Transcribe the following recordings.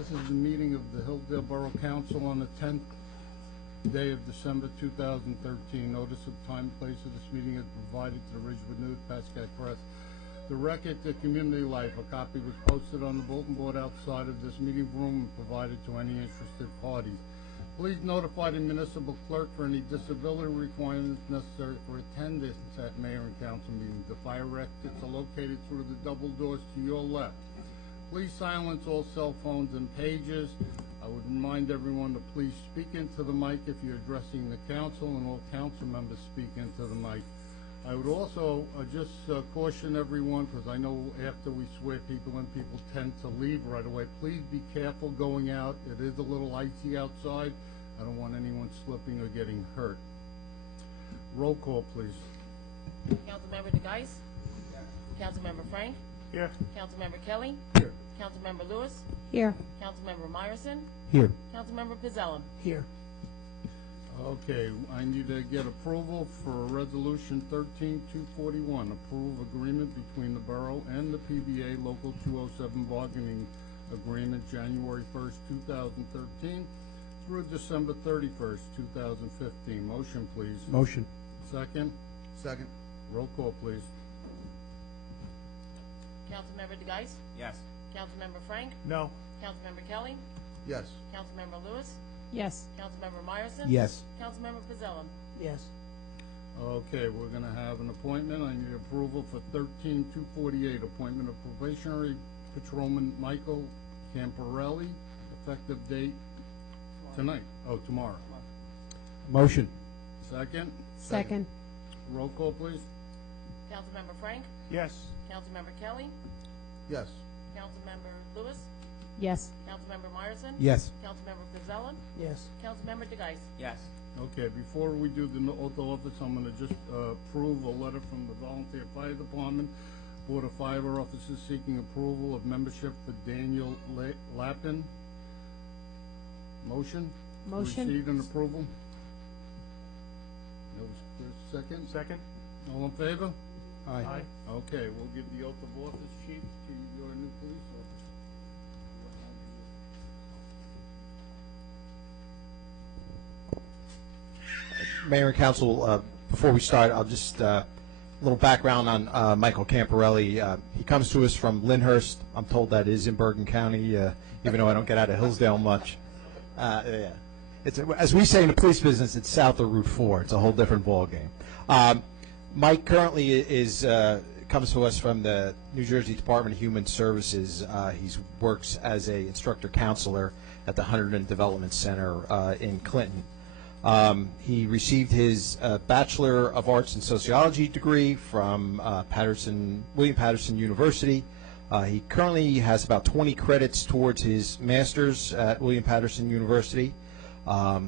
This is the meeting of the Hillsdale Borough Council on the 10th day of December 2013. Notice of time and place of this meeting is provided to the Ridgewood News, Pascack Press. The record to Community Life. A copy was posted on the bulletin board outside of this meeting room and provided to any interested parties. Please notify the municipal clerk for any disability requirements necessary for attendance at mayor and council meetings. The fire exits are located through the double doors to your left. Please silence all cell phones and pages. I would remind everyone to please speak into the mic if you're addressing the council, and all council members speak into the mic. I would also just caution everyone, because I know after we swear people in, people tend to leave right away. Please be careful going out. It is a little icy outside. I don't want anyone slipping or getting hurt. Roll call, please. Councilmember DeGeis? Yes. Councilmember Frank? Here. Councilmember Kelly? Here. Councilmember Lewis? Here. Councilmember Meyerson? Here. Councilmember Pizzella? Here. Okay, I need to get approval for Resolution 13241, approve agreement between the borough and the PBA Local 207 bargaining agreement, January 1st, 2013 through December 31st, 2015. Motion, please. Motion. Second? Second. Roll call, please. Councilmember DeGeis? Yes. Councilmember Frank? No. Councilmember Kelly? Yes. Councilmember Lewis? Yes. Councilmember Meyerson? Yes. Councilmember Pizzella? Yes. Okay, we're going to have an appointment. I need approval for 13248, appointment of probationary patrolman Michael Camparelli, effective date tonight. Oh, tomorrow. Motion. Second? Second. Roll call, please. Councilmember Frank? Yes. Councilmember Kelly? Yes. Councilmember Lewis? Yes. Councilmember Meyerson? Yes. Councilmember Pizzella? Yes. Councilmember DeGeis? Yes. Okay, before we do the oath of office, I'm going to just approve a letter from the Volunteer Fire Department. Board of Fire Officers seeking approval of membership for Daniel Lappin. Motion? Motion. Received and approval? That was Chris. Second? Second. All in favor? Aye. Okay, we'll give the oath of office sheet to your new police officer. Mayor and Council, before we start, I'll just a little background on Michael Camparelli. He comes to us from Lyndhurst. I'm told that is in Bergen County, even though I don't get out of Hillsdale much. Yeah. It's, as we say in the police business, it's south of Route 4. It's a whole different ballgame. Mike currently comes to us from the New Jersey Department of Human Services. He works as an instructor counselor at the Hunterdon Development Center in Clinton. He received his Bachelor of Arts in Sociology degree from William Patterson University. He currently has about 20 credits towards his master's at William Patterson University.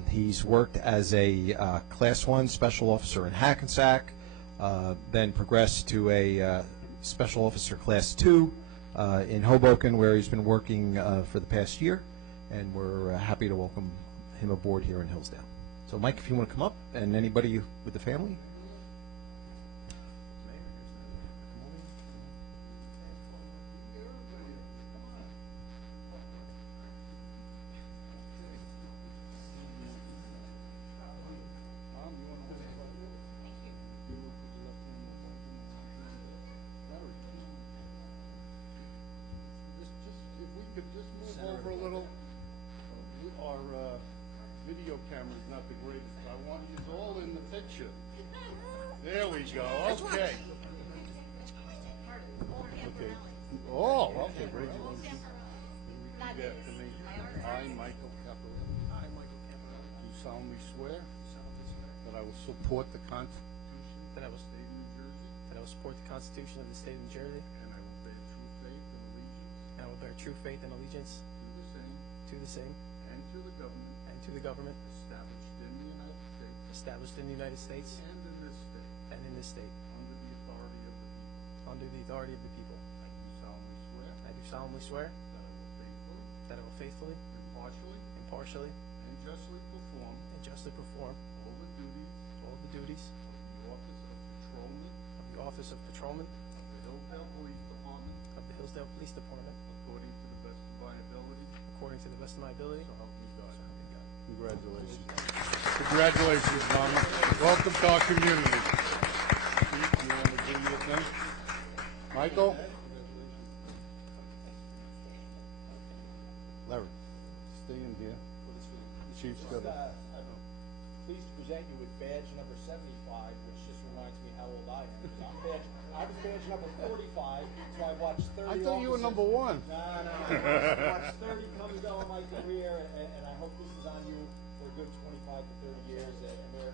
He's worked as a Class 1 Special Officer in Hackensack, then progressed to a Special Officer Class 2 in Hoboken, where he's been working for the past year, and we're happy to welcome him aboard here in Hillsdale. So, Mike, if you want to come up, and anybody with the family. If we could just move over a little. Our video camera is not the greatest. I want you all in the picture. There we go. Okay. Okay. Oh, okay. Great. Repeat after me. I, Michael Camparelli. I, Michael Camparelli. Do solemnly swear that I will support the Constitution That I will of the State of New Jersey, that I will support the Constitution of the State of New Jersey, and I will bear true faith and allegiance and I will bear true faith and allegiance to the same to the same and to the government established in the United States and in this state under the authority of the people. I do solemnly swear I do solemnly swear that I will faithfully, that I will faithfully, impartially, and justly perform all the duties of the office of patrolman the office of patrolman of the Hillsdale Police Department of the Hillsdale Police Department according to the best of my ability, according to best of my ability. Congratulations. Congratulations, Donald. Welcome to our community. Chief, you want to do your thing? Michael? Larry, stay in here. Chief's got it. Pleased to present you with badge number 75, which just reminds me how old I am. 'Cause I was badge number 45, so I watched 30 I thought you were officers- number one. No. I watched 30 come and go in my career, and I hope this is on you for a good 25 to 30 years. And we're,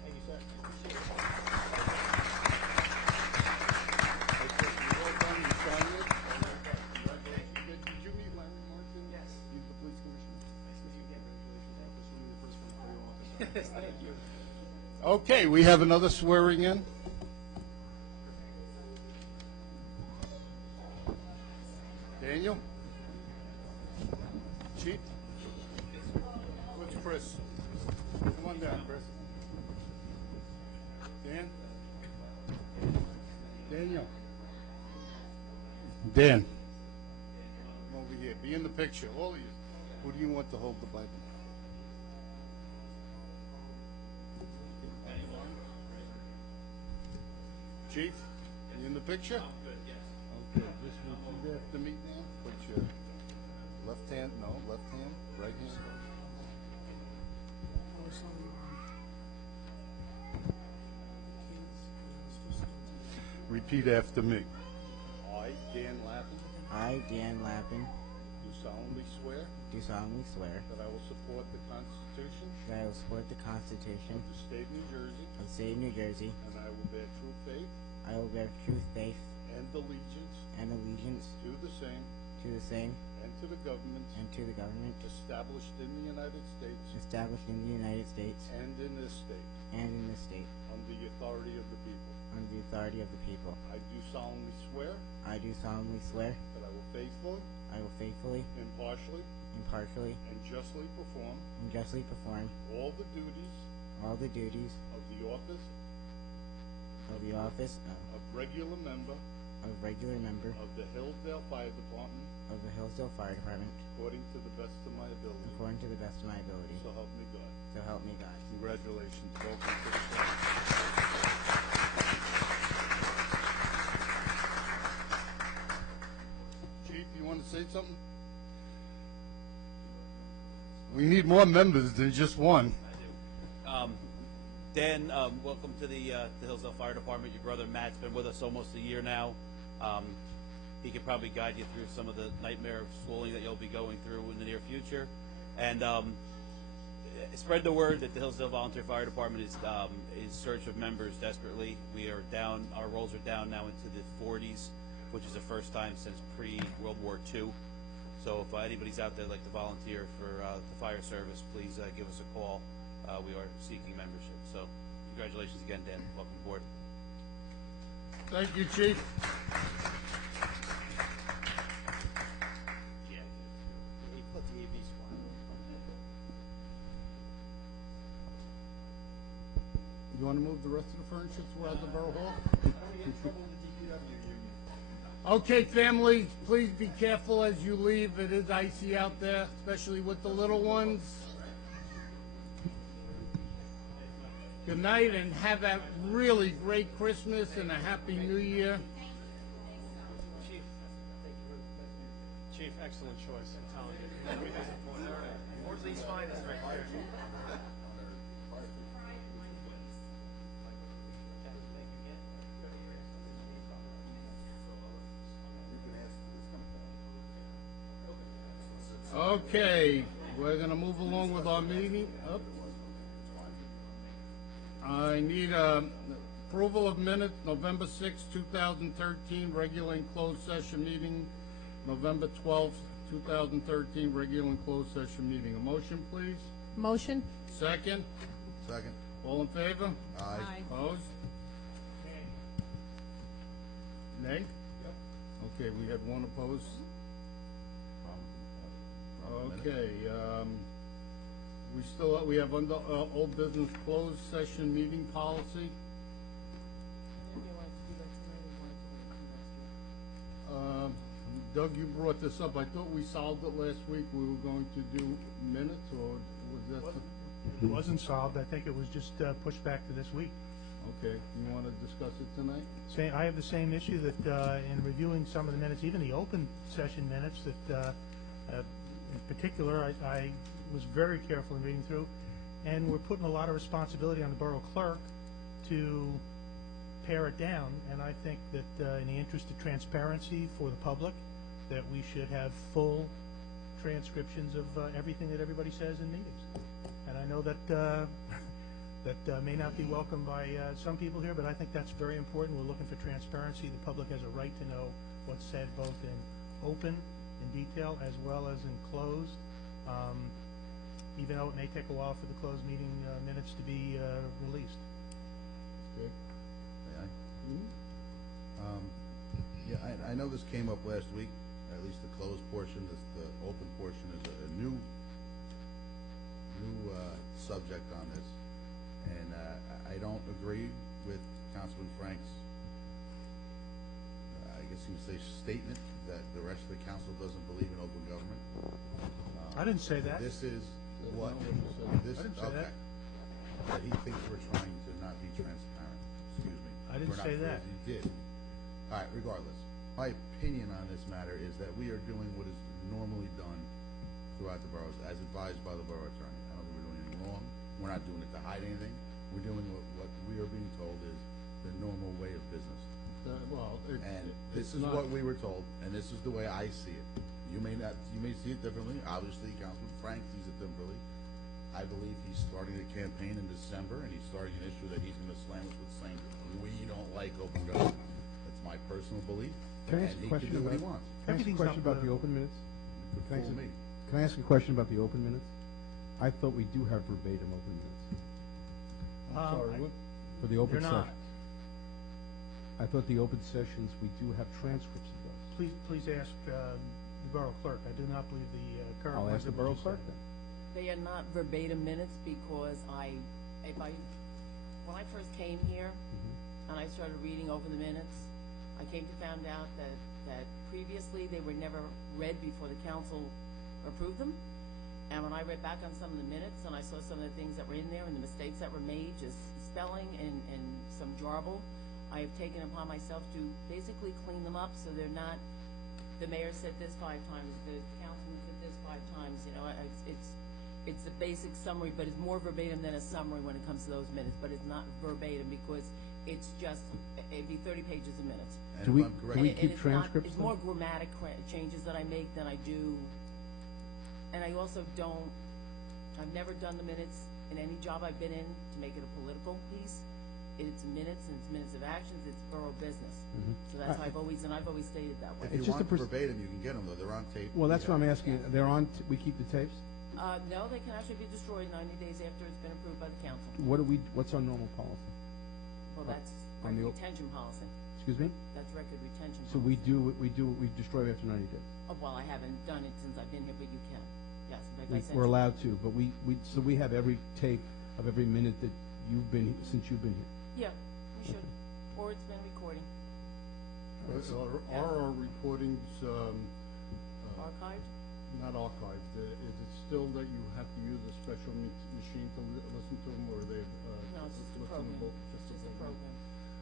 thank you, sir. Appreciate it. Well done, you signed it. Did you meet Larry Martin? Yes. He's the police commissioner. Nice to meet you again. Congratulations. This will be the first one for your office. Thank you. Okay, we have another swearing in. Daniel? Chief? Where's Chris? Come on down, Chris. Dan? Daniel? Dan? Come over here. Be in the picture, all of you. Who do you want to hold the Bible? Chief, are you in the picture? I'm good, yes. Okay, just repeat after me, Dan. Put your left hand, right hand. Repeat after me. I, Dan Lappin, I, Dan Lappin, do solemnly swear do solemnly swear that I will support the Constitution that I will support the of Constitution the State of New Jersey, of the State of New Jersey. and I will bear true faith I will bear true faith and allegiance and allegiance to the same to the same and to the governments and to the government established in the United States established in the United States and in this state, and in this state, under the authority of the people. under the authority of the people. I do solemnly swear I do solemnly swear that I will faithfully, faithfully, impartially, impartially, and justly perform and justly perform all the duties all the duties of the office of the office of regular member of regular member of the Hillsdale Fire Department of the Hillsdale Fire Department according to the best of my ability. according to the best of my ability. So help me God. So help me God. Congratulations. Welcome to the club. Chief, you want to say something? We need more members than just one. Dan, welcome to the Hillsdale Fire Department. Your brother Matt's been with us almost a year now. He could probably guide you through some of the nightmare of schooling that you'll be going through in the near future. And spread the word that the Hillsdale Volunteer Fire Department is in search of members desperately. We are down, our rolls are down now into the 40s, which is the first time since pre-World War II. So if anybody's out there that'd like to volunteer for the fire service, please give us a call. We are seeking membership. So congratulations again, Dan. Welcome aboard. Thank you, Chief. He put the AV squad. You want to move the rest of the furniture throughout the Borough Hall? Okay, family, please be careful as you leave. It is icy out there, especially with the little ones. Good night and have a really great Christmas and a Happy New Year. Chief, thank you. Chief, excellent choice. I'm telling you. Unfortunately, he's fine. Is right here. Okay, we're gonna move along with our meeting. Up. I need approval of minutes, November 6, 2013, regular and closed session meeting, November 12, 2013, regular and closed session meeting. A motion, please? Motion? Second? Second. All in favor? Aye. Opposed? Nay? Yep. Okay, we had one opposed. Okay, we have under old business closed session meeting policy. Doug, you brought this up. I thought we solved it last week. We were going to do minutes, or was that? It wasn't solved. I think it was just pushed back to this week. Okay, you want to discuss it tonight? I have the same issue that in reviewing some of the minutes, even the open session minutes, that in particular, I was very careful in reading through, and we're putting a lot of responsibility on the borough clerk to pare it down, and I think that in the interest of transparency for the public, that we should have full transcriptions of everything that everybody says in meetings. And I know that that may not be welcomed by some people here, but I think that's very important. We're looking for transparency. The public has a right to know what's said both in open, in detail, as well as in closed, even though it may take a while for the closed meeting minutes to be released. Okay. May I? Yeah, I know this came up last week, at least the closed portion. The open portion is a new subject on this, and I don't agree with Councilman Frank's, I guess you would say, statement that the rest of the council doesn't believe in open government. I didn't say that. This is what this. I didn't say okay. that. That he thinks we're trying to not be transparent. Excuse me. I didn't say that. You did. All right. Regardless, my opinion on this matter is that we are doing what is normally done throughout the boroughs, as advised by the borough attorney. I don't think we're doing anything wrong. We're not doing it to hide anything. We're doing what we are being told is the normal way of business. And this is what we were told, and this is the way I see it. You may not. You may see it differently. Obviously, Councilman Frank sees it differently. I believe he's starting a campaign in December, and he's starting an issue that he's going to slam us with saying we don't like open government. That's my personal belief. Can I ask a question about? Can I ask a question about the open minutes? Could fool me. Can I ask a question about the open minutes? I thought we do have verbatim open minutes I'm sorry, what? for the open They're not. session. I thought the open sessions, we do have transcripts of those. Please ask the borough clerk. I do not believe the current. I'll ask the borough clerk then. They are not verbatim minutes because when I first came here and I started reading over the minutes, I came to find out that previously they were never read before the council approved them. And when I read back on some of the minutes and I saw some of the things that were in there and the mistakes that were made, just spelling and some jarble, I have taken upon myself to basically clean them up so they're not, the mayor said this 5 times, the councilman said this 5 times, you know, it's a basic summary, but it's more verbatim than a summary when it comes to those minutes, but it's not verbatim because it's just, it'd be 30 pages of minutes. And Do if we- I'm correct, do we And keep it's transcripts It's then? more grammatic changes that I make than I do, and I also don't, I've never done the minutes in any job I've been in to make it a political piece. It's minutes and it's minutes of actions, it's borough business. So that's how I've always stated that way. if you It's just want a verbatim, you can get them though. They're on tape. Well, that's what I'm asking. They're on, we keep the tapes? No, they can actually be destroyed 90 days after it's been approved by the council. What's our normal policy? Well, that's On the record op- retention policy. Excuse me? That's record retention So policy. we destroy after 90 days? Oh, well, I haven't done it since I've been here, but you can. Yes, in fact, I sent We're you- allowed to, but so we have every tape of every minute that you've been, since you've been here. Yeah, we should. Or it's been recording. Are our recordings Archived? not archived? Is it still that you have to use a special machine to listen to them, or are they No, it's just a program. listenable? It's just a program.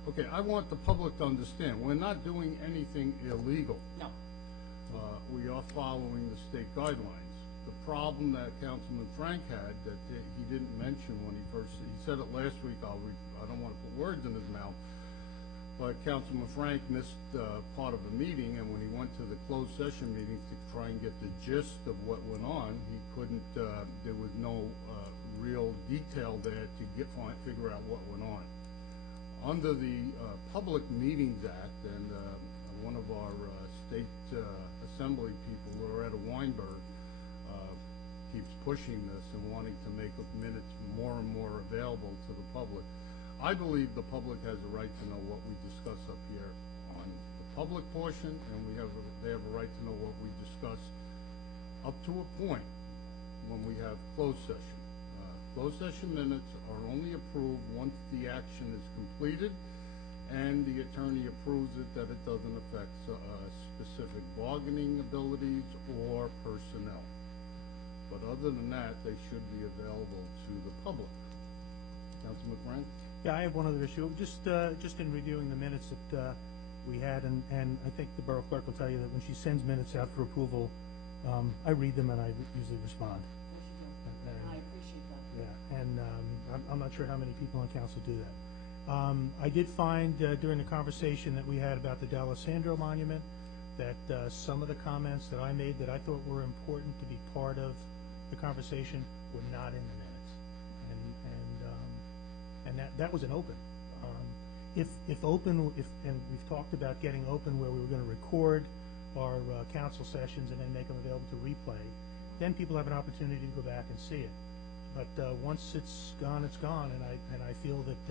Okay, I want the public to understand, we're not doing anything illegal. No. We are following the state guidelines. The problem that Councilman Frank had that he didn't mention when he said it last week, I don't want to put words in his mouth, but Councilman Frank missed part of a meeting, and when he went to the closed session meetings to try and get the gist of what went on, he couldn't, there was no real detail there to figure out what went on. Under the Public Meetings Act, and one of our state assembly people, Loretta Weinberg, keeps pushing this and wanting to make minutes more and more available to the public. I believe the public has a right to know what we discuss up here on the public portion, and they have a right to know what we discuss up to a point when we have closed session. Closed session minutes are only approved once the action is completed and the attorney approves it, that it doesn't affect specific bargaining abilities or personnel. But other than that, they should be available to the public. Councilman McGrath? Yeah, I have one other issue. Just in reviewing the minutes that we had, and I think the borough clerk will tell you that when she sends minutes out for approval, I read them and I usually respond. Yes, you do. And I appreciate that. Yeah, and I'm not sure how many people on council do that. I did find during the conversation that we had about the D'Alessandro Monument that some of the comments that I made that I thought were important to be part of the conversation were not in the minutes, and that was an open. If open, and we've talked about getting open where we were going to record our council sessions and then make them available to replay, then people have an opportunity to go back and see it. But once it's gone, and I feel that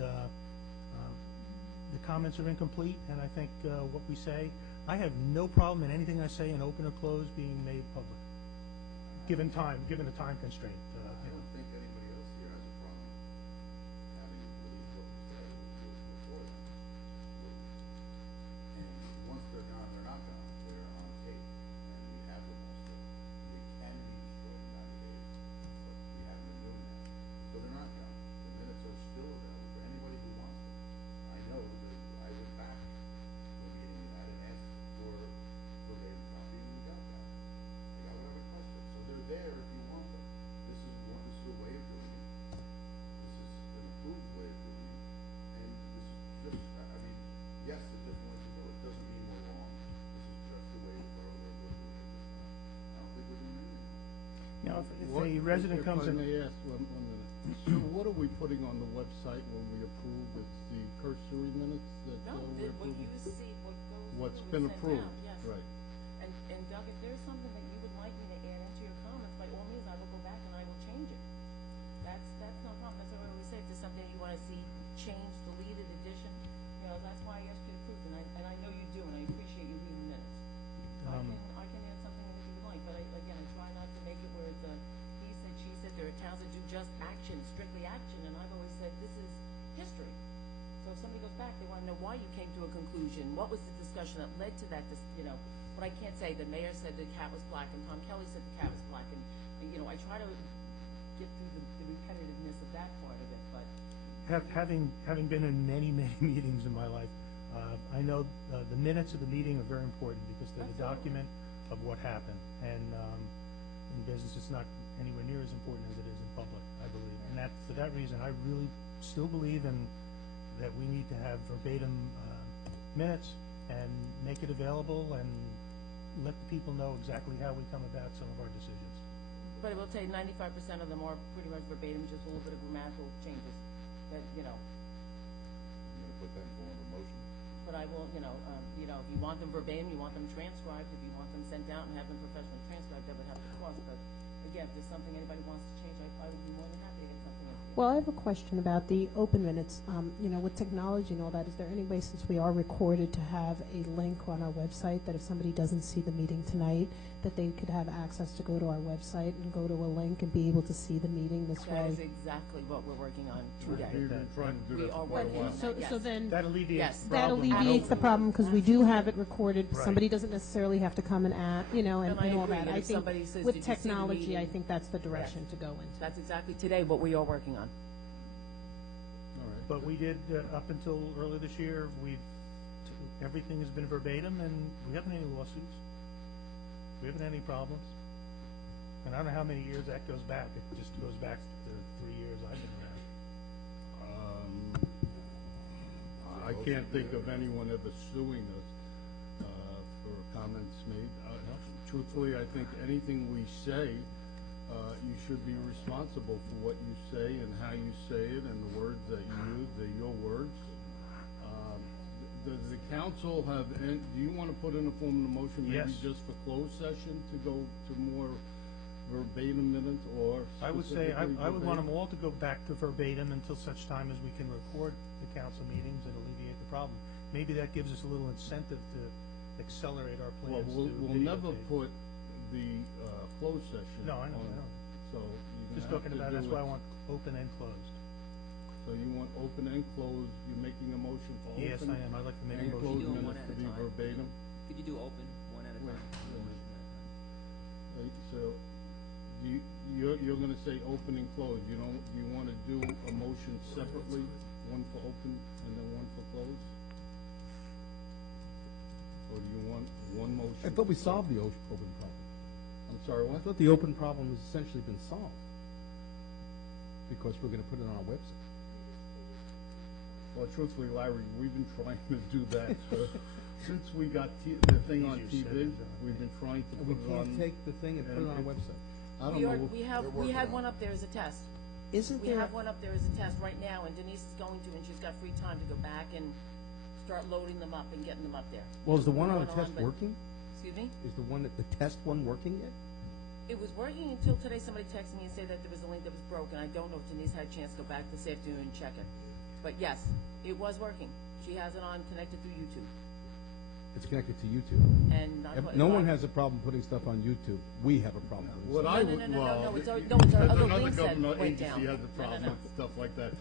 the comments are incomplete, and I think what we say, I have no problem in anything I say in open or closed being made public, given the time constraint. I don't think anybody else here has a problem having released what we said before them. And once they're gone, they're not gone. They're on tape, and we have them also. They can be destroyed in 90 days, but we haven't been doing that. So they're not gone. The minutes are still available for anybody who wants them. I know that I went back to a meeting we had and asked for a copy, and we got that. They got whatever it costed. So they're there if you want them. This is a way of doing it. This is an approved way of doing it. And this is just, I mean, yes, there's different ways to do it. It doesn't mean we're wrong. This is just the way the borough we're doing it this time. I don't think we're doing anything wrong. Now, if a resident comes in. If I may ask one minute. So what are we putting on the website when we approve? It's the cursory minutes that No, we're what approving? you see, what goes What's through been and sent approved, out, yes. right. And Doug, if there's something that you would like me to add into your comments, by all means, I will go back and I will change it. That's no problem. That's what I always say. If there's something that you want to see changed, deleted, addition, that's why I asked you to approve, and I know you do, and I appreciate you reading the minutes. I can add something in if you would like, but again, I try not to make it where it's a he said, she said. There are towns that do just action, strictly action, and I've always said this is history. So if somebody goes back, they want to know why you came to a conclusion. What was the discussion that led to that? But I can't say the mayor said the cat was black and Tom Kelly said the cat was black, and I try to get through the repetitiveness of that part of it. But Having been in many meetings in my life, I know the minutes of the meeting are very important because they're the document of what happened. And in business, it's not anywhere near as important as it is in public, I believe. And for that reason, I really still believe that we need to have verbatim minutes and make it available and let the people know exactly how we come about some of our decisions. I will tell you, 95% of them are pretty much verbatim, just a little bit of grammatical changes. That You gonna put that in form of a motion? But I will, if you want them verbatim, you want them transcribed. If you want them sent out and have them professionally transcribed, that would have to cost. But again, if there's something anybody wants to change, I would be more than happy to get something in. Well, I have a question about the open minutes. With technology and all that, is there any way, since we are recorded, to have a link on our website that if somebody doesn't see the meeting tonight, that they could have access to go to our website and go to a link and be able to see the meeting this way? That is exactly what we're working on today. We've been trying to do We that are for quite a working while. on So, that, yes. so then That alleviates Yes. the that problem. alleviates the problem because we do have it recorded. Right. Somebody doesn't necessarily have to come and and And I all agree. that. And I if think somebody says, with "Did you see the technology, I meeting?" think that's the direction to go into. That's exactly today what we are working on. All right. But we did, up until earlier this year, everything has been verbatim, and we haven't had any lawsuits. We haven't had any problems. And I don't know how many years that goes back. It just goes back to 3 years I've been around. I can't think of anyone ever suing us for comments made. Truthfully, I think anything we say, you should be responsible for what you say and how you say it and the words that you use. They're your words. Does the council have, do you want to put in a form of motion, maybe Yes. just for closed session to go to more verbatim minutes or I would say, I specifically would want them verbatim? all to go back to verbatim until such time as we can record the council meetings and alleviate the problem. Maybe that gives us a little incentive to accelerate our Well, plans to we'll never videotape. put the closed session No, I know, on. I know. So you're Just gonna talking have about, to that's do why I it. want open and closed. So So you want open and closed, you're making a motion for open? Yes, I am. I'd like to make a And motion. closed Could you do 'em minutes one to at a be time? verbatim? Could you do open, one at a time? So, you're gonna say open and closed, you don't, you wanna do a motion separately, one for open and then one for closed? Or do you want one motion? I thought we for solved closed? the open problem. I'm sorry, I what? thought the open problem has essentially been solved. Because we're gonna put it on our website. Well, truthfully, Larry, we've been trying to do that, since we got the thing on Easier said TV, than done. we've been trying to And we put it on. can't take the thing and put it on our website. I don't know. We had one up there as a test. Isn't We there, have one up there as a test right now, and Denise is going to, and she's got free time to go back and start loading them up and getting them up there. Well, is the one on the Going test but- working? Excuse me? Is the one, the test one working yet? It was working until today somebody texted me and said that there was a link that was broken. I don't know if Denise had a chance to go back this afternoon and check it. But yes, it was working. She has it on, connected through YouTube. It's connected to YouTube. And I put- No one has a problem putting stuff on YouTube. We have a problem putting What stuff. I No, would, no, no, well, no, it's our- th- no, it's our there's other another links that government went agency down. has a No, no, problem no. with stuff like that.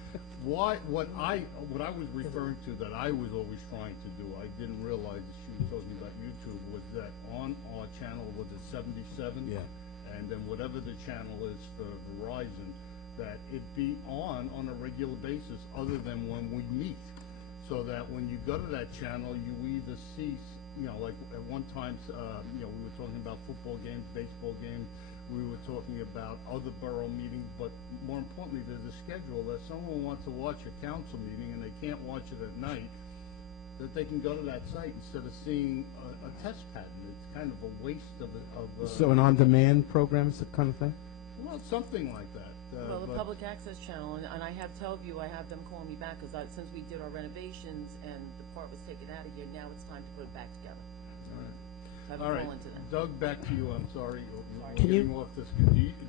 Why, what I was referring to that I was always trying to do, I didn't realize that she was talking about YouTube, was that on our channel, was it 77? Yeah. And then whatever the channel is for Verizon, that it be on a regular basis, other than when we meet. So that when you go to that channel, you either see, like at one time, we were talking about football games, baseball games, we were talking about other borough meetings, but more importantly, there's a schedule that someone wants to watch a council meeting and they can't watch it at night, that they can go to that site instead of seeing a test pattern. It's kind of a waste of. So an on-demand program is the kind of thing? Well, something like that. Well, the but- public access channel, and I have Teleview, I have them calling me back, because since we did our renovations and the part was taken out of here, now it's time to put it back together. All right. So I've All been right, calling to them. Doug, back to you, I'm sorry, we're Can you- getting off this.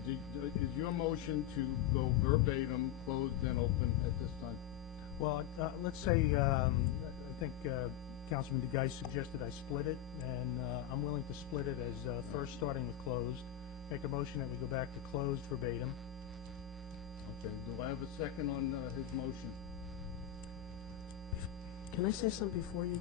Is your motion to go verbatim, closed and open at this time? Well, let's say, I think Councilman DeGeist suggested I split it, and I'm willing to split it as first starting with closed. Make a motion that we go back to closed verbatim. Okay, do I have a second on his motion? Can I say something before you,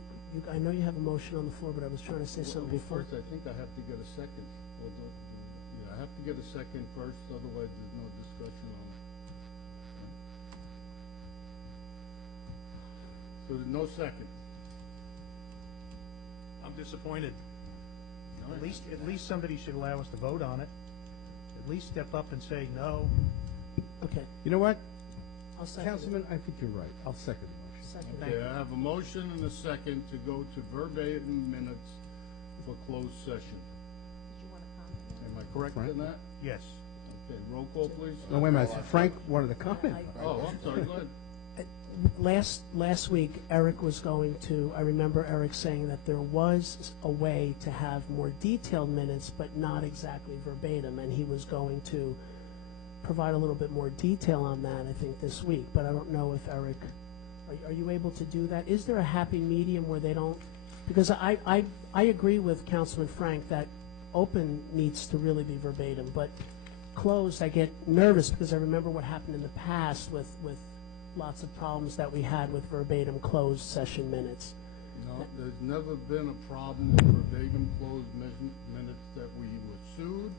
I know you have a motion on the floor, but I was trying to say something Well, before. first, I think I have to get a second. Yeah, I have to get a second first, otherwise there's no discussion on it. So there's no second. I'm disappointed. All right. At least somebody should allow us to vote on it. At least step up and say no. Okay, You know what? I'll second it. Councilman, I think you're right. I'll second the motion. Second. Thank Okay, you. I have a motion and a second to go to verbatim minutes for closed session. did you want to comment? Am I correct in Frank? that? Yes. Okay, roll call, please. No, wait a minute. Frank wanted to comment. Oh, I'm sorry, go ahead. Last week, Eric was going to, I remember Eric saying that there was a way to have more detailed minutes, but not exactly verbatim, and he was going to provide a little bit more detail on that, I think, this week, but I don't know if Eric, are you able to do that? Is there a happy medium where they don't, because I agree with Councilman Frank that open needs to really be verbatim, but closed, I get nervous because I remember what happened in the past with lots of problems that we had with verbatim closed session minutes. No, there's never been a problem with verbatim closed minutes that we were sued.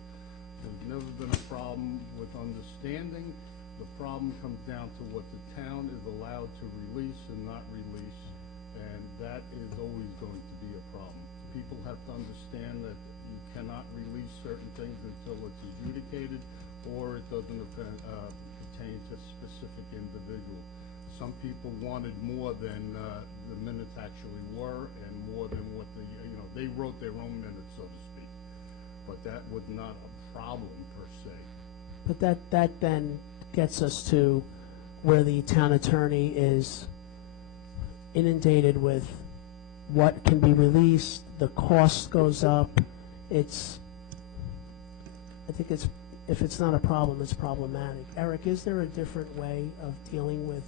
There's never been a problem with understanding. The problem comes down to what the town is allowed to release and not release, and that is always going to be a problem. People have to understand that you cannot release certain things until it's adjudicated or it doesn't pertain to a specific individual. Some people wanted more than the minutes actually were, and more than what they wrote their own minutes, so to speak. But that was not a problem per se. But that then gets us to where the town attorney is inundated with what can be released, the cost goes up. I think if it's not a problem, it's problematic. Eric, is there a different way of dealing with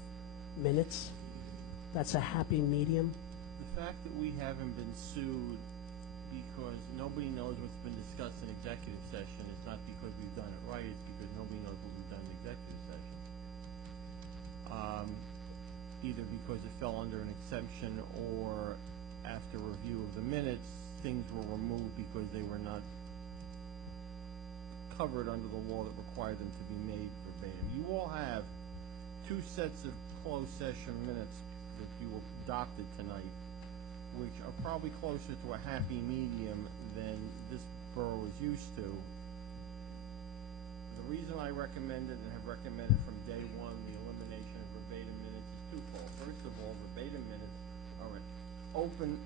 minutes that's a happy medium? The fact that we haven't been sued because nobody knows what's been discussed in executive session is not because we've done it right, it's because nobody knows what we've done in executive session. exception or after review of the minutes, things were removed because they were not covered under the law that required them to be made verbatim. You all have two sets of closed session minutes that you adopted tonight, which are probably closer to a happy medium than this borough is used to. The reason I recommended and have recommended from day one the elimination of verbatim minutes is twofold. First of all, verbatim minutes are an open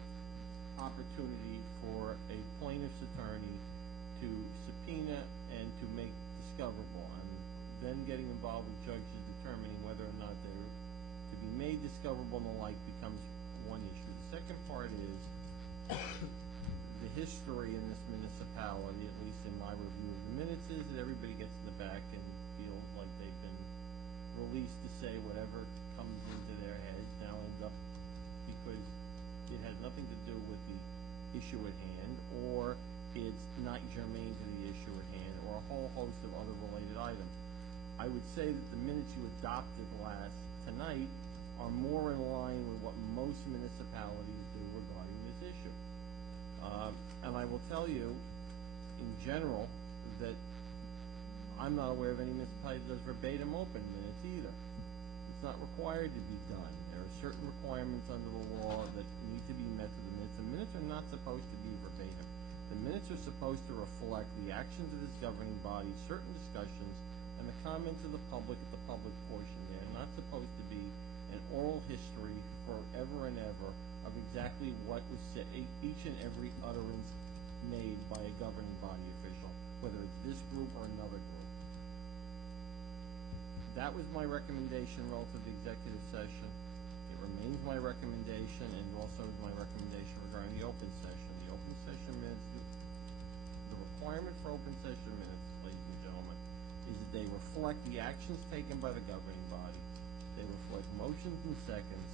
opportunity for a plaintiff's attorney to subpoena and to make discoverable, and then getting involved with judges determining whether or not they're to be made discoverable and the like becomes one issue. The second part is the history in this municipality, at least in my review of the minutes, is that everybody gets in the back and feels like they've been released to say whatever comes into their heads, now ends up because it has nothing to do with the issue at hand, or it's not germane to the issue at hand, or a whole host of other related items. I would say that the minutes you adopted tonight are more in line with what most municipalities do regarding this issue. And I will tell you, in general, that I'm not aware of any municipality that does verbatim open minutes either. It's not required to be done. There are certain requirements under the law that need to be met to the minutes. The minutes are not supposed to be verbatim. The minutes are supposed to reflect the actions of this governing body, certain discussions, and the comments of the public at the public portion. They're not supposed to be an oral history forever and ever of exactly what was said, each and every utterance made by a governing body official, whether it's this group or another group. That was my recommendation relative to the executive session. It remains my recommendation, and also is my recommendation regarding the open session. The open session minutes, the requirement for open session minutes, ladies and gentlemen, is that they reflect the actions taken by the governing body. They reflect motions and seconds.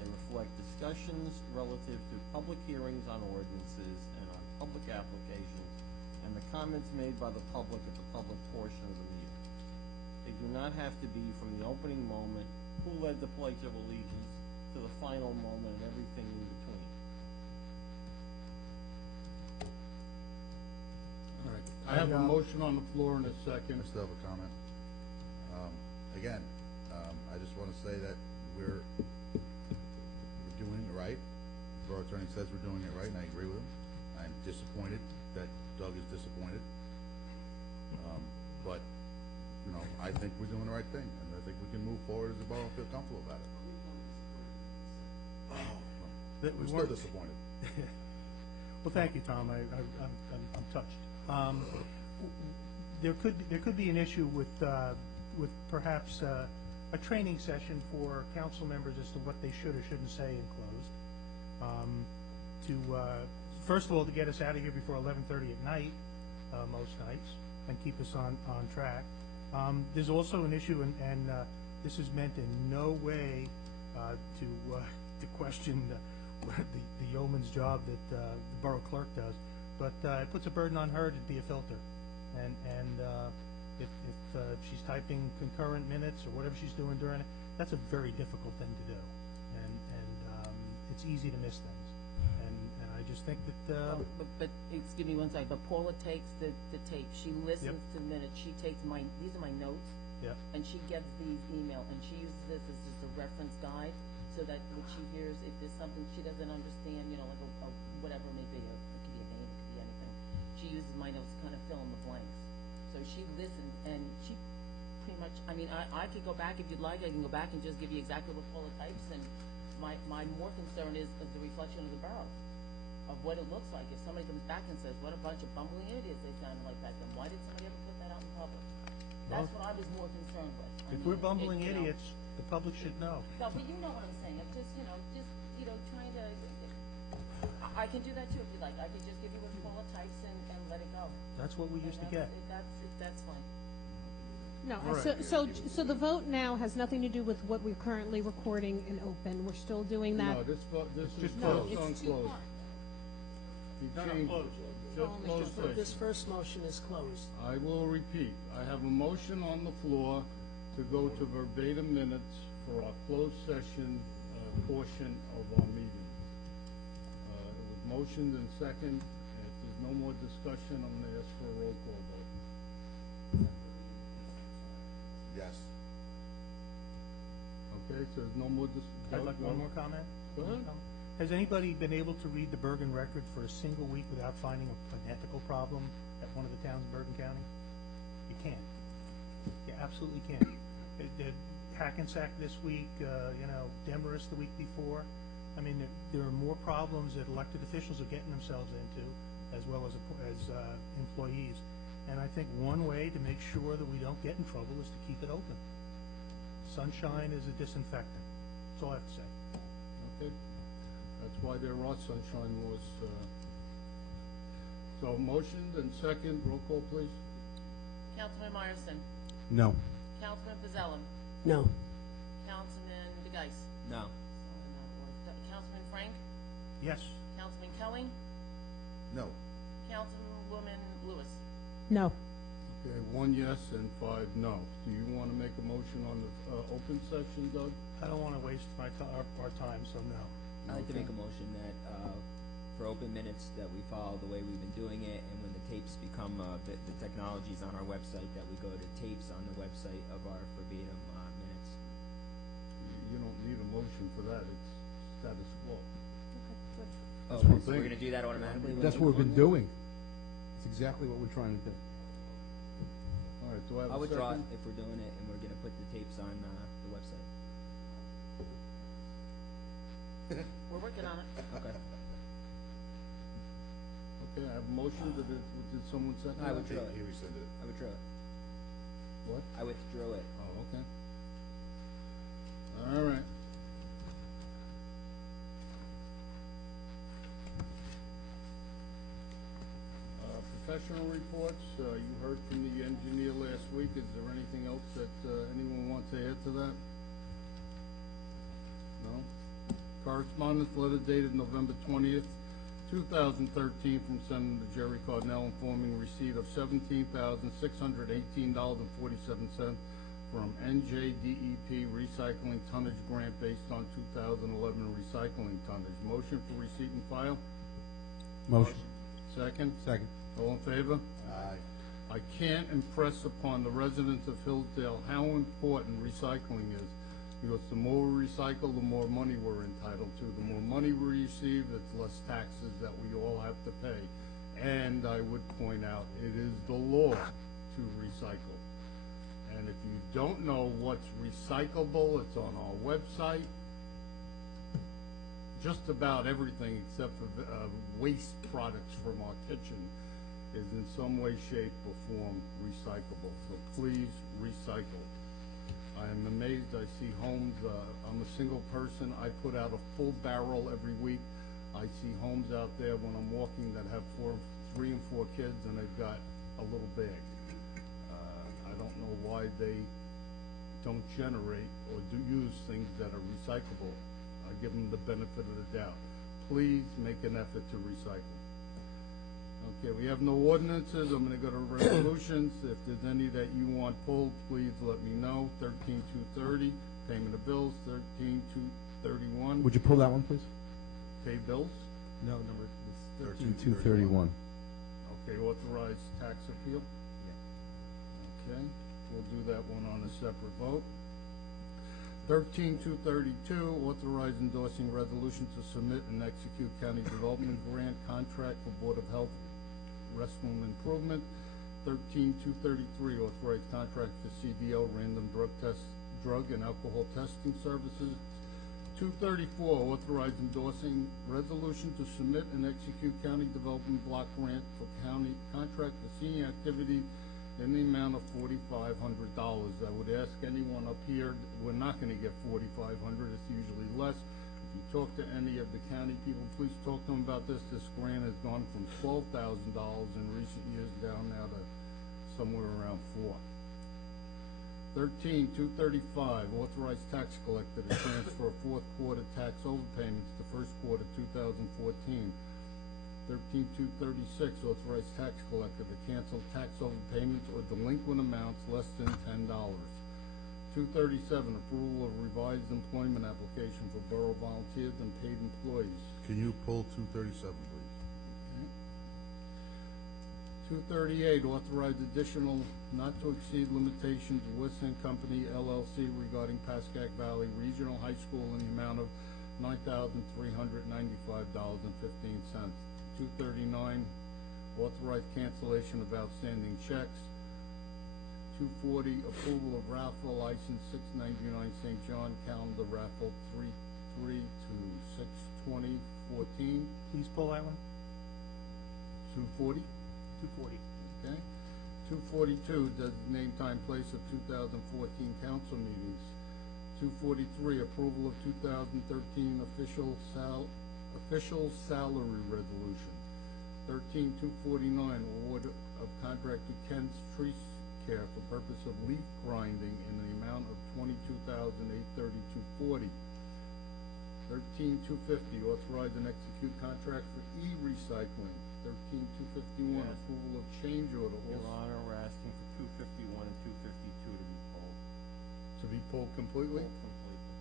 They reflect discussions relative to public hearings on ordinances and on public applications, and the comments made by the public at the public portion of the meeting. They do not have to be from the opening moment, who led the Pledge of Allegiance, to the final moment and everything in between. All right. I have a motion on the floor in a second. I still have a comment. Again, I just want to say that we're doing it right. The borough attorney says we're doing it right, and I agree with him. I'm disappointed that Doug is disappointed. But, you know, I think we're doing the right thing, and I think we can move forward as a borough and feel comfortable about it. We're still disappointed. Well, thank you, Tom. I'm touched. There could be an issue with perhaps a training session for council members as to what they should or shouldn't say in closed. First of all, to get us out of here before 11:30 at night, most nights, and keep us on track. There's also an issue, and this is meant in no way to question the yeoman's job that the borough clerk does, but it puts a burden on her to be a filter, and if she's typing concurrent minutes or whatever she's doing during it, that's a very difficult thing to do, and it's easy to miss things, and I just think that. But excuse me one second. But Paula takes the tape. She listens to the minutes. She takes these are my notes. Yep. And she gets these email, and she uses this as just a reference guide, so that when she hears, if there's something she doesn't understand, you know, like a whatever it may be, it could be a name, it could be anything. She uses my notes to kind of fill in the blanks. So she listens, and she pretty much, I mean, I could go back if you'd like. I can go back and just give you exactly what Paula types, and my more concern is the reflection of the borough, of what it looks like. If somebody comes back and says, what a bunch of bumbling idiots they sounded like that, then why did somebody ever put that out in public? That's what I was more concerned with. If we're bumbling idiots, the public should know. No, but you know what I'm saying. I'm just, trying to. I can do that too if you like. I can just give you what Paula types and let it go. That's what we used to get. That's fine. No, Right. so the vote now has nothing to do with what we're currently recording in open. We're still doing that. No, this is No, closed on it's two closed. parts. He changed it. Just closed session. This first motion is closed. I will repeat. I have a motion on the floor to go to verbatim minutes for our closed session portion of our meeting. It was motioned and second. If there's no more discussion, I'm gonna ask for a roll call vote. Yes. Okay, so there's no more I'd like one more comment. Go ahead. Has anybody been able to read the Bergen record for a single week without finding an ethical problem at one of the towns in Bergen County? You can't. You absolutely can't. Hackensack this week, Demarest the week before. I mean, there are more problems that elected officials are getting themselves into, as well as employees. And I think one way to make sure that we don't get in trouble is to keep it open. Sunshine is a disinfectant. That's all I have to say. Okay, that's why there are sunshine laws. So motioned and second, roll call please. Councilman Myerson, No. Councilman Pizzella, No. Councilman DeGeis, No. Councilman Frank, Yes. Councilman Kelly, No. Councilwoman Lewis. No. Okay, 1 yes and 5 no. Do you want to make a motion on the open session, Doug? I don't want to waste our time, so no. I'd like to make a motion that, for open minutes, that we follow the way we've been doing it, and when the tapes become, the technology's on our website, that we go to tapes on the website of our verbatim, minutes. You don't need a motion for that, it's status quo. Oh, what I'm so we're thinking. gonna do that automatically? That's what we've been doing. It's exactly what we're trying to do. All right, do I have a second? I'll withdraw it if we're doing it, and we're gonna put the tapes on, the website. We're working on it. Okay. Okay, I have a motion, did someone second I that? withdraw it. He rescinded it. I withdrew it. What? I withdrew it. Oh, okay. All right. Professional reports, you heard from the engineer last week. Is there anything else that anyone wants to add to that? No? Correspondence letter dated November 20th, 2013 from Senator Jerry Cardinal informing receipt of $17,618.47 from NJDEP Recycling Tonnage Grant based on 2011 recycling tonnage. Motion for receipt and file? Motion. Second? Second. All in favor? Aye. I can't impress upon the residents of Hillsdale how important recycling is, because the more we recycle, the more money we're entitled to. The more money we receive, it's less taxes that we all have to pay. And I would point out, it is the law to recycle. And if you don't know what's recyclable, it's on our website. Just about everything except for waste products from our kitchen is in some way, shape, or form recyclable. So please recycle. I am amazed. I see homes. I'm a single person. I put out a full barrel every week. I see homes out there when I'm walking that have 3 and 4 kids, and they've got a little bag. I don't know why they don't generate or do use things that are recyclable. I give them the benefit of the doubt. Please make an effort to recycle. Okay, we have no ordinances. I'm going to go to resolutions. If there's any that you want pulled, please let me know. 13230, payment of bills. 13231, Would you pull that one, please? pay bills. No, number, it's 13231. 13231. Okay, authorized tax appeal. Okay, we'll do that one on a separate vote. 13232, authorize endorsing resolution to submit and execute county development grant contract for Board of Health restroom improvement. 13233, authorize contract for CDO random drug and alcohol testing services. 234, authorize endorsing resolution to submit and execute county development block grant for county contract for senior activity in the amount of $4,500. I would ask anyone up here, we're not going to get $4,500. It's usually less. If you talk to any of the county people, please talk to them about this. This grant has gone from $12,000 in recent years down now to somewhere around $4,000. 13235, authorized tax collector to transfer fourth quarter tax overpayments to first quarter 2014. 13236, authorized tax collector to cancel tax overpayments or delinquent amounts less than $10. 237, approval of revised employment application for borough volunteers and paid employees. Can you pull 237, please? 238, authorize additional not-to-exceed limitations of Weston Company LLC regarding Pascack Valley Regional High School in the amount of $9,395.15. 239, authorize cancellation of outstanding checks. 240, approval of raffle license 699 St. John calendar raffle 3/3 to 6/20/14. Please pull that one. 240. 240. Okay. 242, designate time, place of 2014 council meetings. 243, approval of 2013 official salary resolution. 249, award of contract to Kent's Tree Care for purpose of leaf grinding in the amount of $22,832.40. 250, authorize and execute contract for e-recycling. 251, Yes. approval of change order. Your Honor, we're asking for 251 and 252 to be pulled. To be pulled completely? Pulled completely.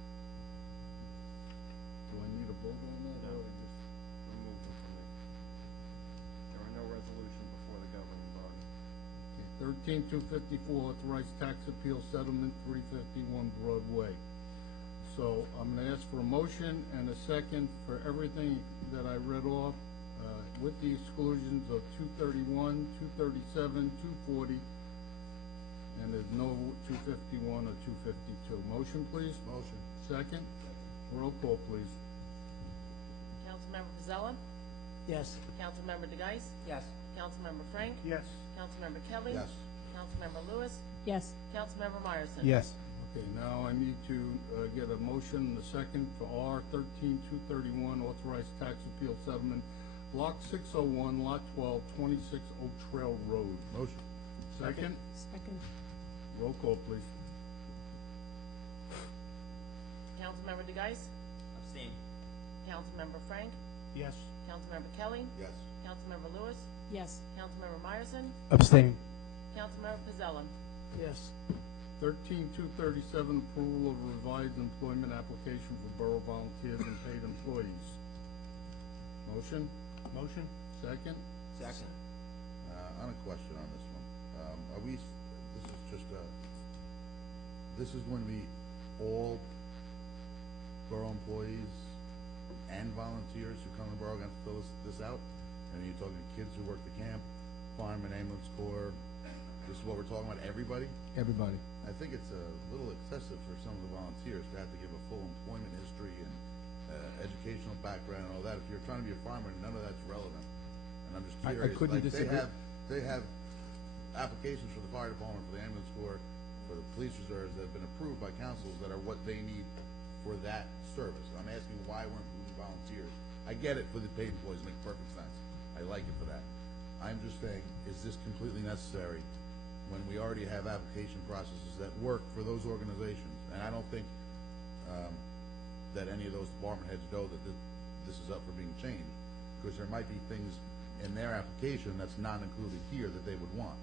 Do I need a vote on that? No, or we just remove them from it. There are no resolutions before the governing body. 13254, authorized tax appeal settlement, 351 Broadway. So I'm going to ask for a motion and a second for everything that I read off, with the exclusions of 231, 237, 240, and there's no 251 or 252. Motion, please? Motion. Second? Roll call, please. Councilmember Pizzella? Yes. Councilmember DeGeis? Yes. Councilmember Frank? Yes. Councilmember Kelly? Yes. Councilmember Lewis? Yes. Councilmember Myerson? Yes. Okay, now I need to get a motion and a second for R13231, authorized tax appeal settlement, Block 601, Lot 12, 26 Oak Trail Road. Motion. Second? Second. Roll call, please. Councilmember DeGeis? Abstain. Councilmember Frank? Yes. Councilmember Kelly? Yes. Councilmember Lewis? Yes. Councilmember Myerson? Abstain. Councilmember Pizzella? Yes. 13237, approval of revised employment application for borough volunteers and paid employees. Motion? Motion? Second? Second. I have a question on this one. This is going to be all borough employees and volunteers who come to the borough going to fill this out? And you're talking kids who work the camp, firemen, ambulance corps. This is what we're talking about, everybody? Everybody. I think it's a little excessive for some of the volunteers to have to give a full employment history and educational background and all that. If you're trying to be a farmer, none of that's relevant. And I'm just I curious. couldn't like, disagree. They have applications for the fire department, for the ambulance corps, for the police reserves that have been approved by councils that are what they need for that service. And I'm asking why we're including volunteers. I get it for the paid employees, makes perfect sense. I like it for that. I'm just saying, is this completely necessary when we already have application processes that work for those organizations? And I don't think that any of those department heads know that this is up for being changed, because there might be things in their application that's not included here that they would want.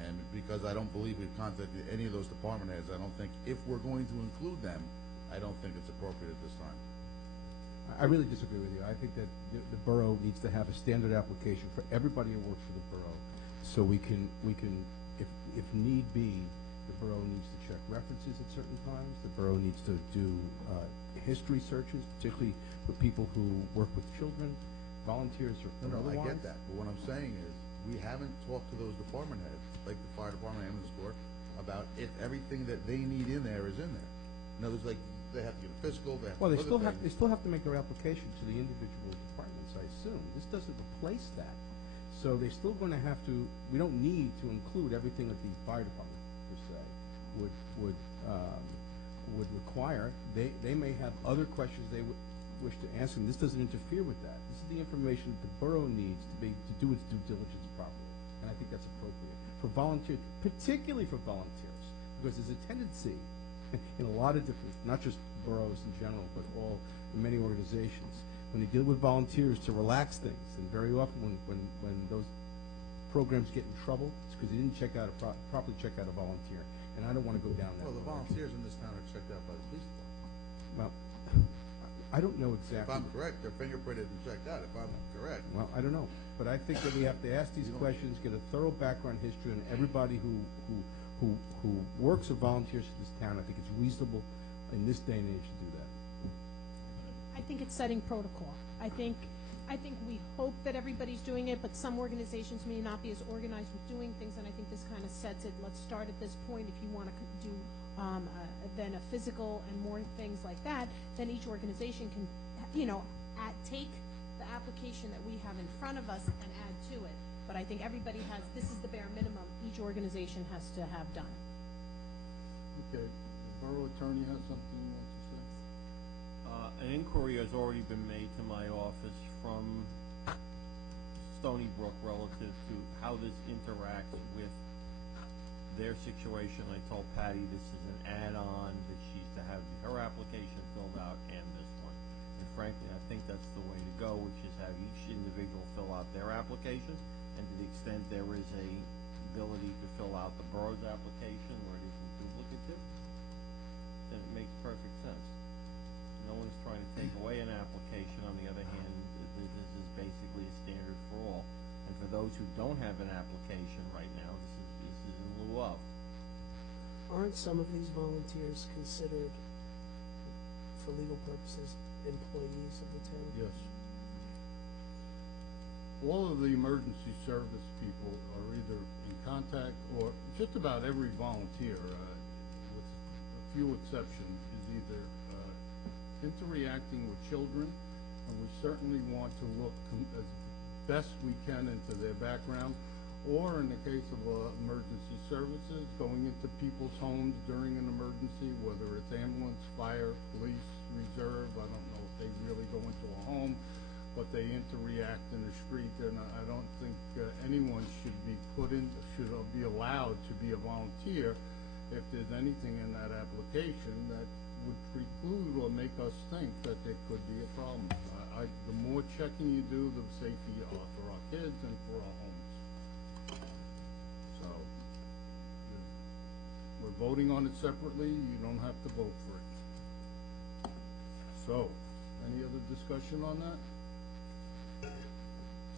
And because I don't believe we've contacted any of those department heads, I don't think, if we're going to include them, I don't think it's appropriate at this time. I really disagree with you. I think that the borough needs to have a standard application for everybody who works for the borough, so we can, if need be, the borough needs to check references at certain times. The borough needs to do history searches, particularly for people who work with children, volunteers or No, I otherwise. get that, but what I'm saying is, we haven't talked to those department heads, like the fire department, ambulance corps, about if everything that they need in there is in there. In other words, like, they have to get a physical, they have to Well, do they other still things. have to make their application to the individual departments, I assume. This doesn't replace that. So they're still going to have to, we don't need to include everything that the fire department, per se, would require. They may have other questions they would wish to answer, and this doesn't interfere with that. This is the information that the borough needs to do its due diligence properly, and I think that's appropriate. For volunteers, particularly for volunteers, because there's a tendency in a lot of different, not just boroughs in general, but in many organizations, when they deal with volunteers, to relax things. And very often when those programs get in trouble, it's because they didn't properly check out a volunteer. and I don't want to go down that Well, the road. volunteers in this town are checked out by the police department. Well, I don't know If exactly. I'm correct, they're fingerprinted and checked out, if I'm correct. Well, I don't know, but I think that we have to ask these questions, get a thorough background history on everybody who works or volunteers for this town. I think it's reasonable in this day and age to do that. I think it's setting protocol. I think we hope that everybody's doing it, but some organizations may not be as organized with doing things, and I think this kind of sets it. Let's start at this point. If you want to do then a physical and more things like that, then each organization can, take the application that we have in front of us and add to it. But I think everybody has, this is the bare minimum each organization has to have done. Okay, the borough attorney has something he wants to say? An inquiry has already been made to my office from Stony Brook relative to how this interacts with their situation. I told Patty this is an add-on, that she's to have her application filled out and this one. And frankly, I think that's the way to go, which is have each individual fill out their application, and to the extent there is a ability to fill out the borough's application where it isn't duplicative, then it makes perfect sense. No one's trying to take away an application. On the other hand, this is basically a standard for all. And for those who don't have an application right now, this is in lieu of. Aren't some of these volunteers considered, for legal purposes, employees of the town? Yes. All of the emergency service people are either in contact, or just about every volunteer, with a few exceptions, is either interacting with children, and we certainly want to look as best we can into their background, or in the case of emergency services, going into people's homes during an emergency, whether it's ambulance, fire, police, reserve. I don't know if they really go into a home, but they interact in the street, and I don't think anyone should be allowed to be a volunteer if there's anything in that application that would preclude or make us think that there could be a problem. The more checking you do, the safer you are for our kids and for our homes. So, we're voting on it separately. You don't have to vote for it. So, any other discussion on that?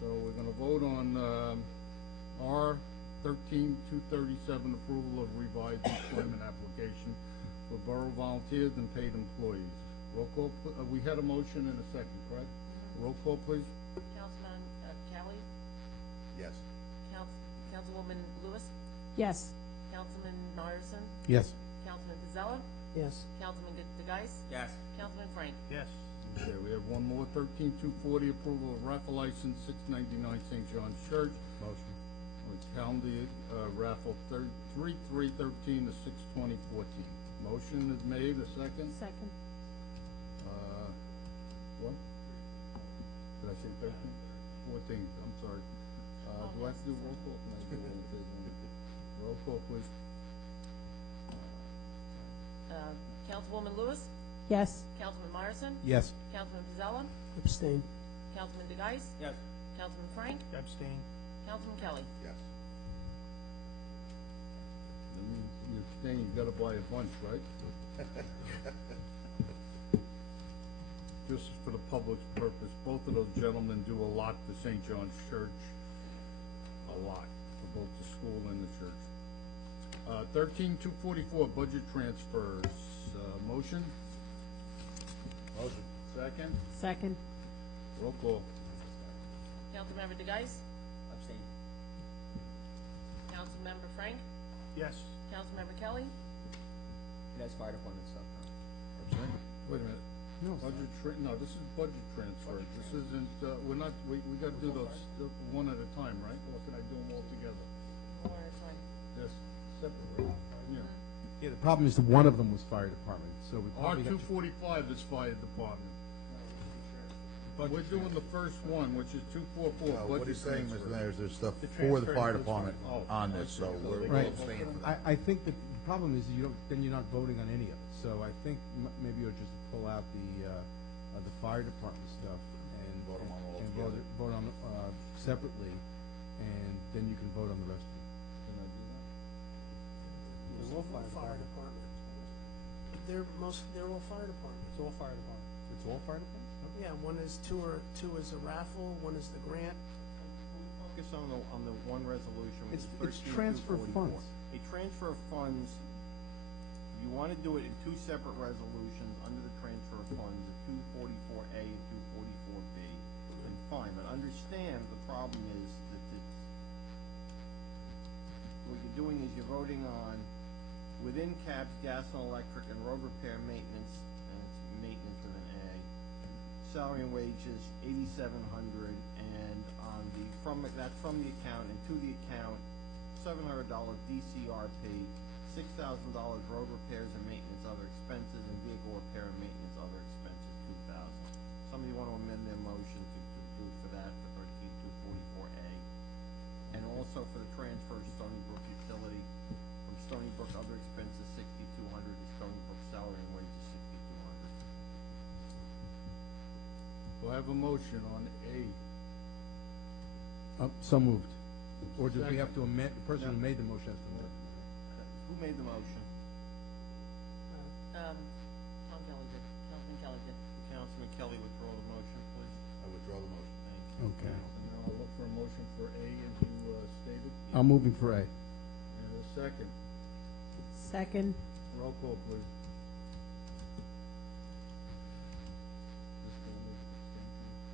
So we're going to vote on R 13-237, approval of revised employment application for borough volunteers and paid employees. Roll call. We had a motion and a second, correct? Roll call, please. Councilman Kelly? Yes. Councilwoman Lewis? Yes. Councilman Myerson? Yes. Councilman Pizzella? Yes. Councilman DeGeis? Yes. Councilman Frank? Yes. Okay, we have one more, 13-240, approval of raffle license, 699 St. John's Church. Motion. With calendar raffle 3/3/13 to 6/20/14. Motion is made, a second? Second. What? Did I say 13? 14, I'm sorry. Do I have to do roll call? Can I do all in favor? Roll call, please. Councilwoman Lewis? Yes. Councilman Myerson? Yes. Councilman Pizzella? Abstain. Councilman DeGeis? Yes. Councilman Frank? Abstain. Councilman Kelly? Yes. That means you're saying you gotta buy a bunch, right? Just for the public's purpose, both of those gentlemen do a lot for St. John's Church. A lot, for both the school and the church. 13-244, budget transfers. Motion? Motion. Second? Second. Roll call. Councilmember DeGeis? Abstain. Councilmember Frank? Yes. Councilmember Kelly? That's fire department stuff, huh? Wait a minute. No. No, this is budget transfers. This isn't, we're not, we gotta do those one at a time, right? Or can I do them all together? One at a time. Yes, separate, right? Yeah. Yeah, the problem is that one of them was fire department, so we R probably have to. 245 is fire department. We're doing the first one, which is 244. What he's saying, budget Mr. transfer. Mayor, is there's stuff The for the transfer fire includes department one. on this, so we're Right. abstaining from that. I think that the problem is then you're not voting on any of it. So I think maybe you'll just pull out the fire department stuff and Vote 'em on all and together. vote on separately, and then you can vote on the rest of it. Can I do that? They're all all fire Fire department. department. They're all fire departments. It's all fire department. It's all fire department? Yeah, one is two is a raffle, one is the grant. Focus on the one resolution, which It's is transfer 13-244. funds. A transfer of funds, you want to do it in two separate resolutions under the transfer of funds, the 244A and 244B, and fine, but understand the problem is that what you're doing is you're voting on within cabs, gas and electric, and road repair maintenance, and it's maintenance with an A, salary and wages, $8,700, and on the, that's from the account, and to the account, $700 DCRP, $6,000 road repairs and maintenance, other expenses, and vehicle repair and maintenance, other expenses, $2,000. Somebody want to amend their motion to do for that, for 13244A, and also for the transfer of Stony Brook utility, from Stony Brook other expenses, $6,200, to Stony Brook salary and wages, $6,200. Do I have a motion on A? So moved. Or do we Second. have to amend, the person who made the motion has to amend? Who made the motion? Tom Kelly did, Councilman Kelly did. Councilman Kelly, withdraw the motion, please. I withdraw the motion. Thank you. Okay. And now I'll look for a motion for A as you stated. I'm moving for A. And a second. Second. Roll call, please.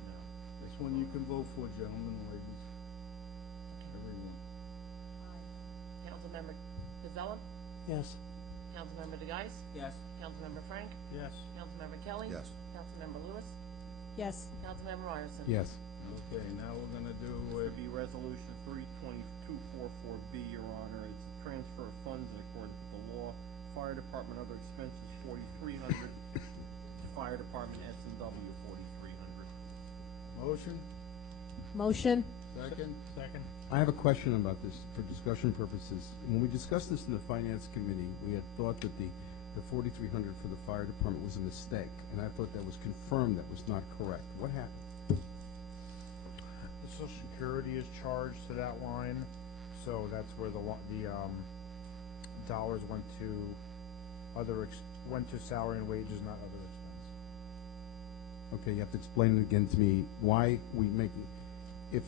No. This one you can vote for, gentlemen and ladies. Everyone. Councilmember Pizzella? Yes. Councilmember DeGeis? Yes. Councilmember Frank? Yes. Councilmember Kelly? Yes. Councilmember Lewis? Yes. Councilmember Ryerson? Yes. Okay, now we're gonna do This would be resolution 32244B, Your Honor. It's a transfer of funds in accordance with the law. Fire Department other expenses, $4,300. Fire Department S&W, $4,300. motion, Motion. second. Second. I have a question about this for discussion purposes. When we discussed this in the Finance Committee, we had thought that the 4,300 for the fire department was a mistake, and I thought that was confirmed that was not correct. What happened? The Social Security is charged to that line, so that's where the dollars went to salary and wages, not other expense. Okay, you have to explain it again to me why we make it. If,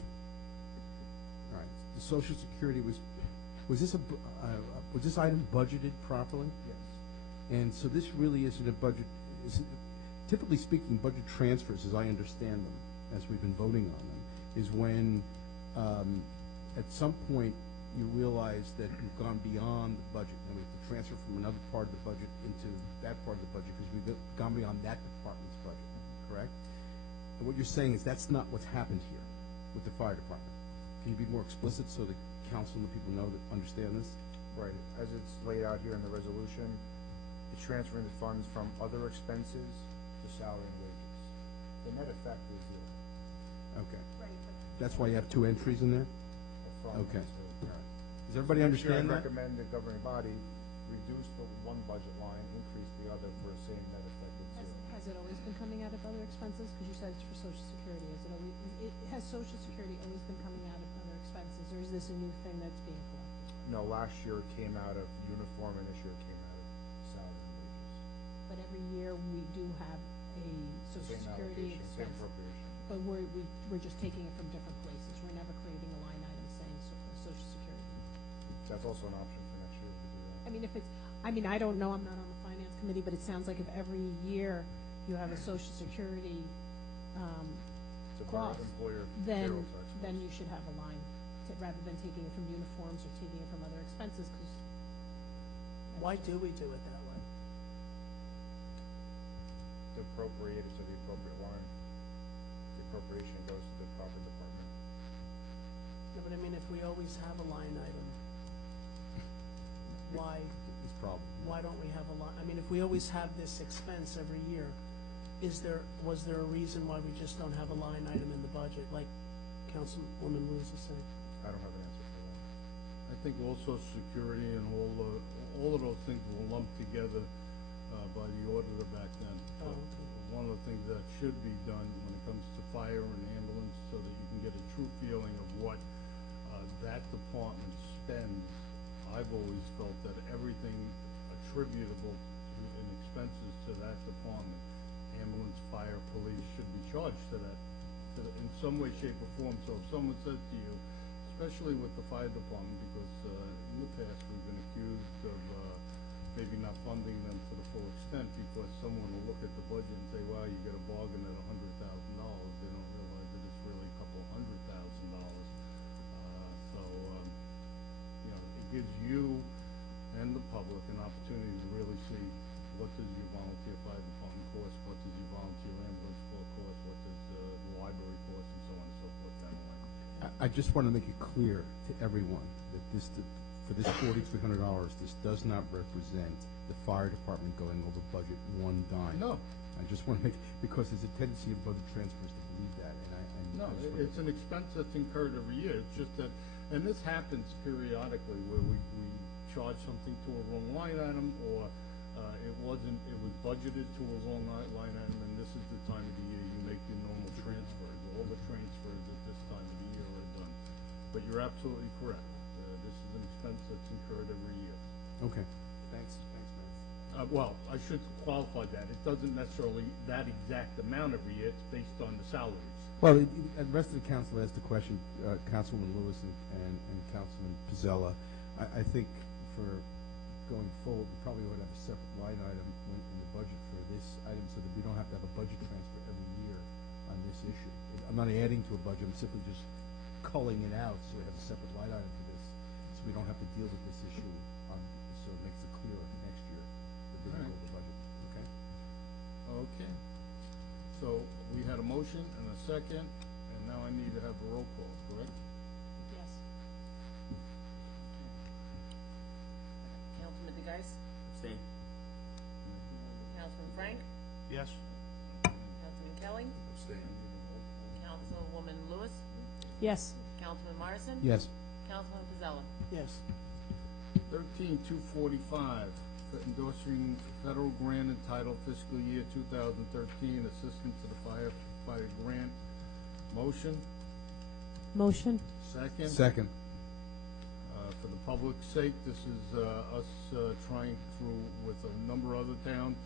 all right, the Social Security was this item budgeted properly? Yes. And so this really isn't a budget, typically speaking, budget transfers, as I understand them, as we've been voting on them, is when at some point you realize that you've gone beyond the budget, and we have to transfer from another part of the budget into that part of the budget because we've gone beyond that department's budget, correct? And what you're saying is that's not what's happened here with the fire department. Can you be more explicit so the council and the people know that understand this? Right, as it's laid out here in the resolution, it's transferring the funds from other expenses to salary and wages. The net effect is zero. Okay. That's why you have two entries in there? Okay. All right. Does everybody Next year, understand I that? recommend the governing body reduce the one budget line, increase the other for the same net effect of zero. Has it always been coming out of other expenses? Because you said it's for Social Security. Has Social Security always been coming out of other expenses, or is this a new thing that's being collected? No, last year it came out of uniform, and this year it came out of salary and wages. But every year we do have a Social Same Security allocation, same expense. appropriation. But we're just taking it from different places. We're never creating a line item saying Social Security. That's also an option for next year if we do that. I mean, I don't know, I'm not on the Finance Committee, but it sounds like if every year you have a Social Security It's a cost, employer then payroll tax. you should have a line, rather than taking it from uniforms or taking it from other expenses, because. Why do we do it that way? To appropriate it to the appropriate line. The appropriation goes to the proper department. No, but I mean, if we always have a line item, why don't we have a line? I mean, if we always have this expense every year, was there a reason why we just don't have a line item in the budget, like Councilwoman Lewis is saying? I don't have an answer for that. I think all Social Security and all of those things were lumped together by the auditor back then. Oh, But okay. one of the things that should be done when it comes to fire and ambulance, so that you can get a true feeling of what that department spends, I always felt that everything attributable in expenses to that department, ambulance, fire, police, should be charged to that, in some way, shape, or form. So if someone says to you, especially with the fire department, because in the past we've been accused of maybe not funding them to the full extent, because someone will look at the budget and say, wow, you get a bargain at $100,000. They don't realize that it's really a couple $100,000. It gives you and the public an opportunity to really see what does your volunteer fire department cost, what does your volunteer ambulance cost, what does the library cost, and so on and so forth down the line. I just want to make it clear to everyone that for this $4,300, this does not represent the fire department going over budget one dime. No. I just want to make, because there's a tendency of budget transfers to believe that, No, it's an expense that's incurred every year. It's just that, and this happens periodically where we charge something to a wrong line item, or it was budgeted to a wrong line item, and this is the time of the year you make your normal transfers. All the transfers at this time of the year are done. But you're absolutely correct. This is an expense that's incurred every year. Okay. Thanks, Matt. Well, I should qualify that. It doesn't necessarily that exact amount every year. It's based on the salaries. Well, the rest of the council asked the question, Councilwoman Lewis and Councilman Pizzella. I think for going forward, we probably would have a separate line item in the budget for this item, so that we don't have to have a budget transfer every year on this issue. I'm not adding to a budget, I'm simply just culling it out, so we have a separate line item for this, so we don't have to deal with this issue so it makes it clearer next year that we're going to go over the budget. Okay? Okay. So we had a motion and a second, and now I need to have a roll call, correct? Yes. Councilman DeGeis? Abstain. Councilman Frank? Yes. Councilman Kelly? Abstain. Councilwoman Lewis? Yes. Councilman Morrison? Yes. Councilman Pizzella? Yes. 13245, endorsing federal grant entitled fiscal year 2013 assistance to the firefighter grant. Motion? Motion? Second? Second. For the public's sake, this is us trying through with a number of other towns.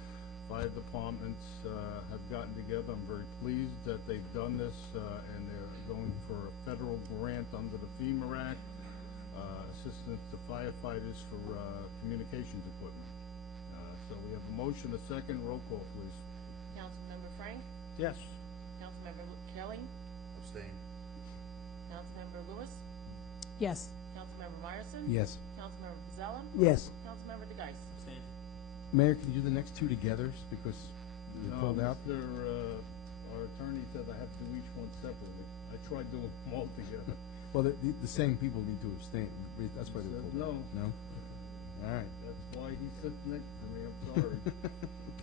Fire departments have gotten together. I'm very pleased that they've done this, and they're going for a federal grant under the FEMA Act, assistance to firefighters for communications equipment. So we have a motion, a second. Roll call, please. Councilmember Frank? Yes. Councilmember Kelly? Abstain. Councilmember Lewis? Yes. Councilmember Morrison? Yes. Councilmember Pizzella? Yes. Councilmember DeGeis? Abstain. Mayor, can you do the next two together, because we No, pulled out? Our attorney said I have to do each one separately. I tried doing them all together. Well, the same people need to abstain. That's why they Said pulled out. no. No? All right. That's why he sits next to me. I'm sorry.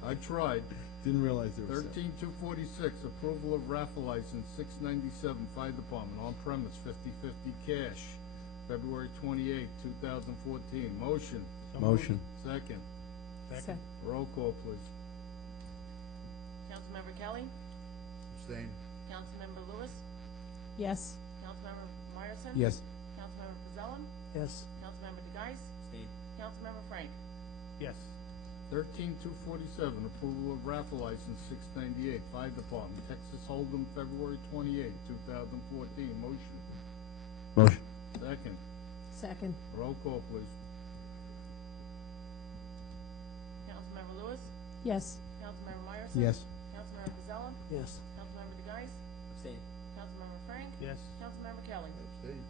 I tried. Didn't realize there was 13246, approval of raffle license 697 Fire Department on premise 50/50 cash, February 28, 2014. Motion. Motion. Second. Second. Roll call, please. Councilmember Kelly? Abstain. Councilmember Lewis? Yes. Councilmember Morrison? Yes. Councilmember Pizzella? Yes. Councilmember DeGeis? Abstain. Councilmember Frank? Yes. 13247, approval of raffle license 698 Fire Department, Texas Hold'em, February 28, 2014. Motion. Motion. Second. Second. Roll call, please. Councilmember Lewis? Yes. Councilmember Morrison? Yes. Councilmember Pizzella? Yes. Councilmember DeGeis? Abstain. Councilmember Frank? Yes. Councilmember Kelly? Abstain.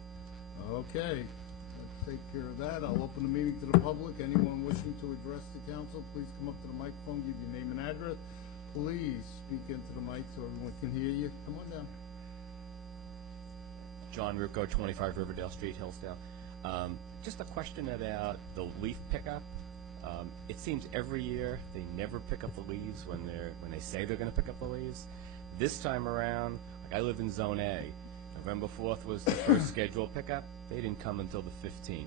Okay, let's take care of that. I'll open the meeting to the public. Anyone wishing to address the council, please come up to the microphone, give your name and address. Please speak into the mic so everyone can hear you. Come on down. John Rucco, 25 Riverdale Street, Hillsdale. Just a question about the leaf pickup. It seems every year they never pick up the leaves when they say they're going to pick up the leaves. This time around, like I live in Zone A. November 4th was the first scheduled pickup. They didn't come until the 15th.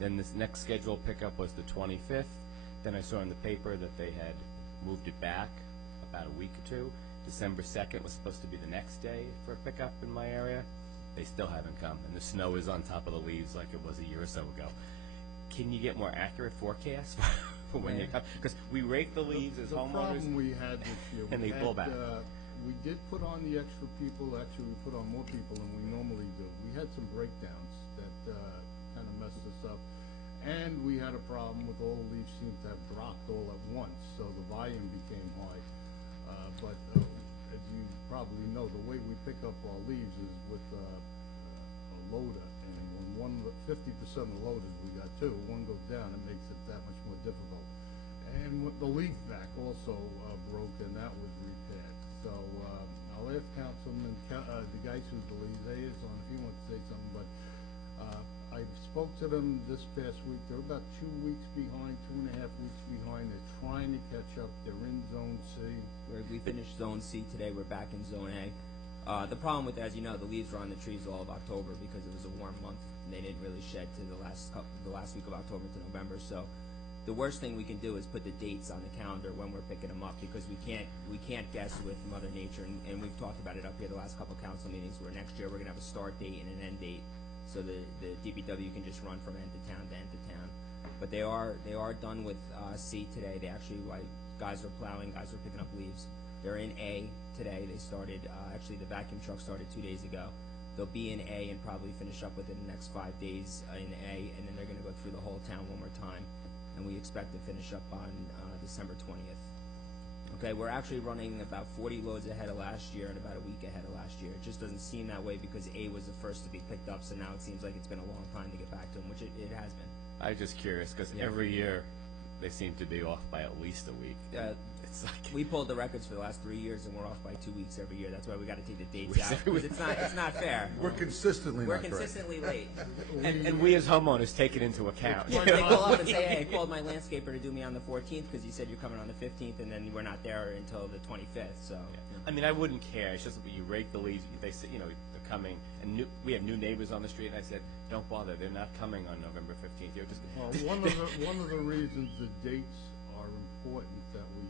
Then this next scheduled pickup was the 25th. Then I saw in the paper that they had moved it back about a week or two. December 2nd was supposed to be the next day for a pickup in my area. They still haven't come, and the snow is on top of the leaves like it was a year or so ago. can you get more accurate forecasts for when you come? Because we rake the leaves as The homeowners. problem we had this year, and they pull back. We did put on the extra people. Actually, we put on more people than we normally do. We had some breakdowns that kind of messed us up. And we had a problem with all the leaves seemed to have dropped all at once, so the volume became high. But as you probably know, the way we pick up our leaves is with a loader. And when 50% of the loaders, we got two, one goes down, it makes it that much more difficult. And with the leaf vac also broke, and that was repaired. So I'll ask Councilman DeGeis, who's the liaison, if he wants to say something. But I spoke to them this past week. They're about 2 weeks behind, 2.5 weeks behind. They're trying to catch up. They're in Zone C. We finished Zone C today. We're back in Zone A. The problem with that, as you know, the leaves were on the trees all of October because it was a warm month. And they didn't really shed to the last week of October to November. So the worst thing we can do is put the dates on the calendar when we're picking them up, because we can't guess with Mother Nature. And we've talked about it up here the last couple of council meetings, where next year we're going to have a start date and an end date, so the DPW can just run from end to town to end to town. But they are done with C today. They actually, guys are plowing, guys are picking up leaves. They're in A today. They started, actually the vacuum truck started 2 days ago. They'll be in A and probably finish up within the next 5 days in A, and then they're going to go through the whole town one more time. And we expect to finish up on December 20th. Okay, we're actually running about 40 loads ahead of last year and about a week ahead of last year. It just doesn't seem that way because A was the first to be picked up, so now it seems like it's been a long time to get back to them, which it has been. I'm just curious, because every year they seem to be off by at least a week. It's like we pulled the records for the last 3 years, and we're off by 2 weeks every year. That's why we got to take the dates out, because it's not fair. We're consistently We're not correct. consistently late. and we as homeowners take it into account. They call up and say, "Hey, I called my landscaper to do me on the 14th because you said you're coming on the 15th, and then we're not there until the 25th." So, I mean, I wouldn't care. It's just that you rake the leaves. They say, they're coming, and we have new neighbors on the street. And I said, "Don't bother. They're not coming on November 15th. You're just." Well, one of the reasons the dates are important that we,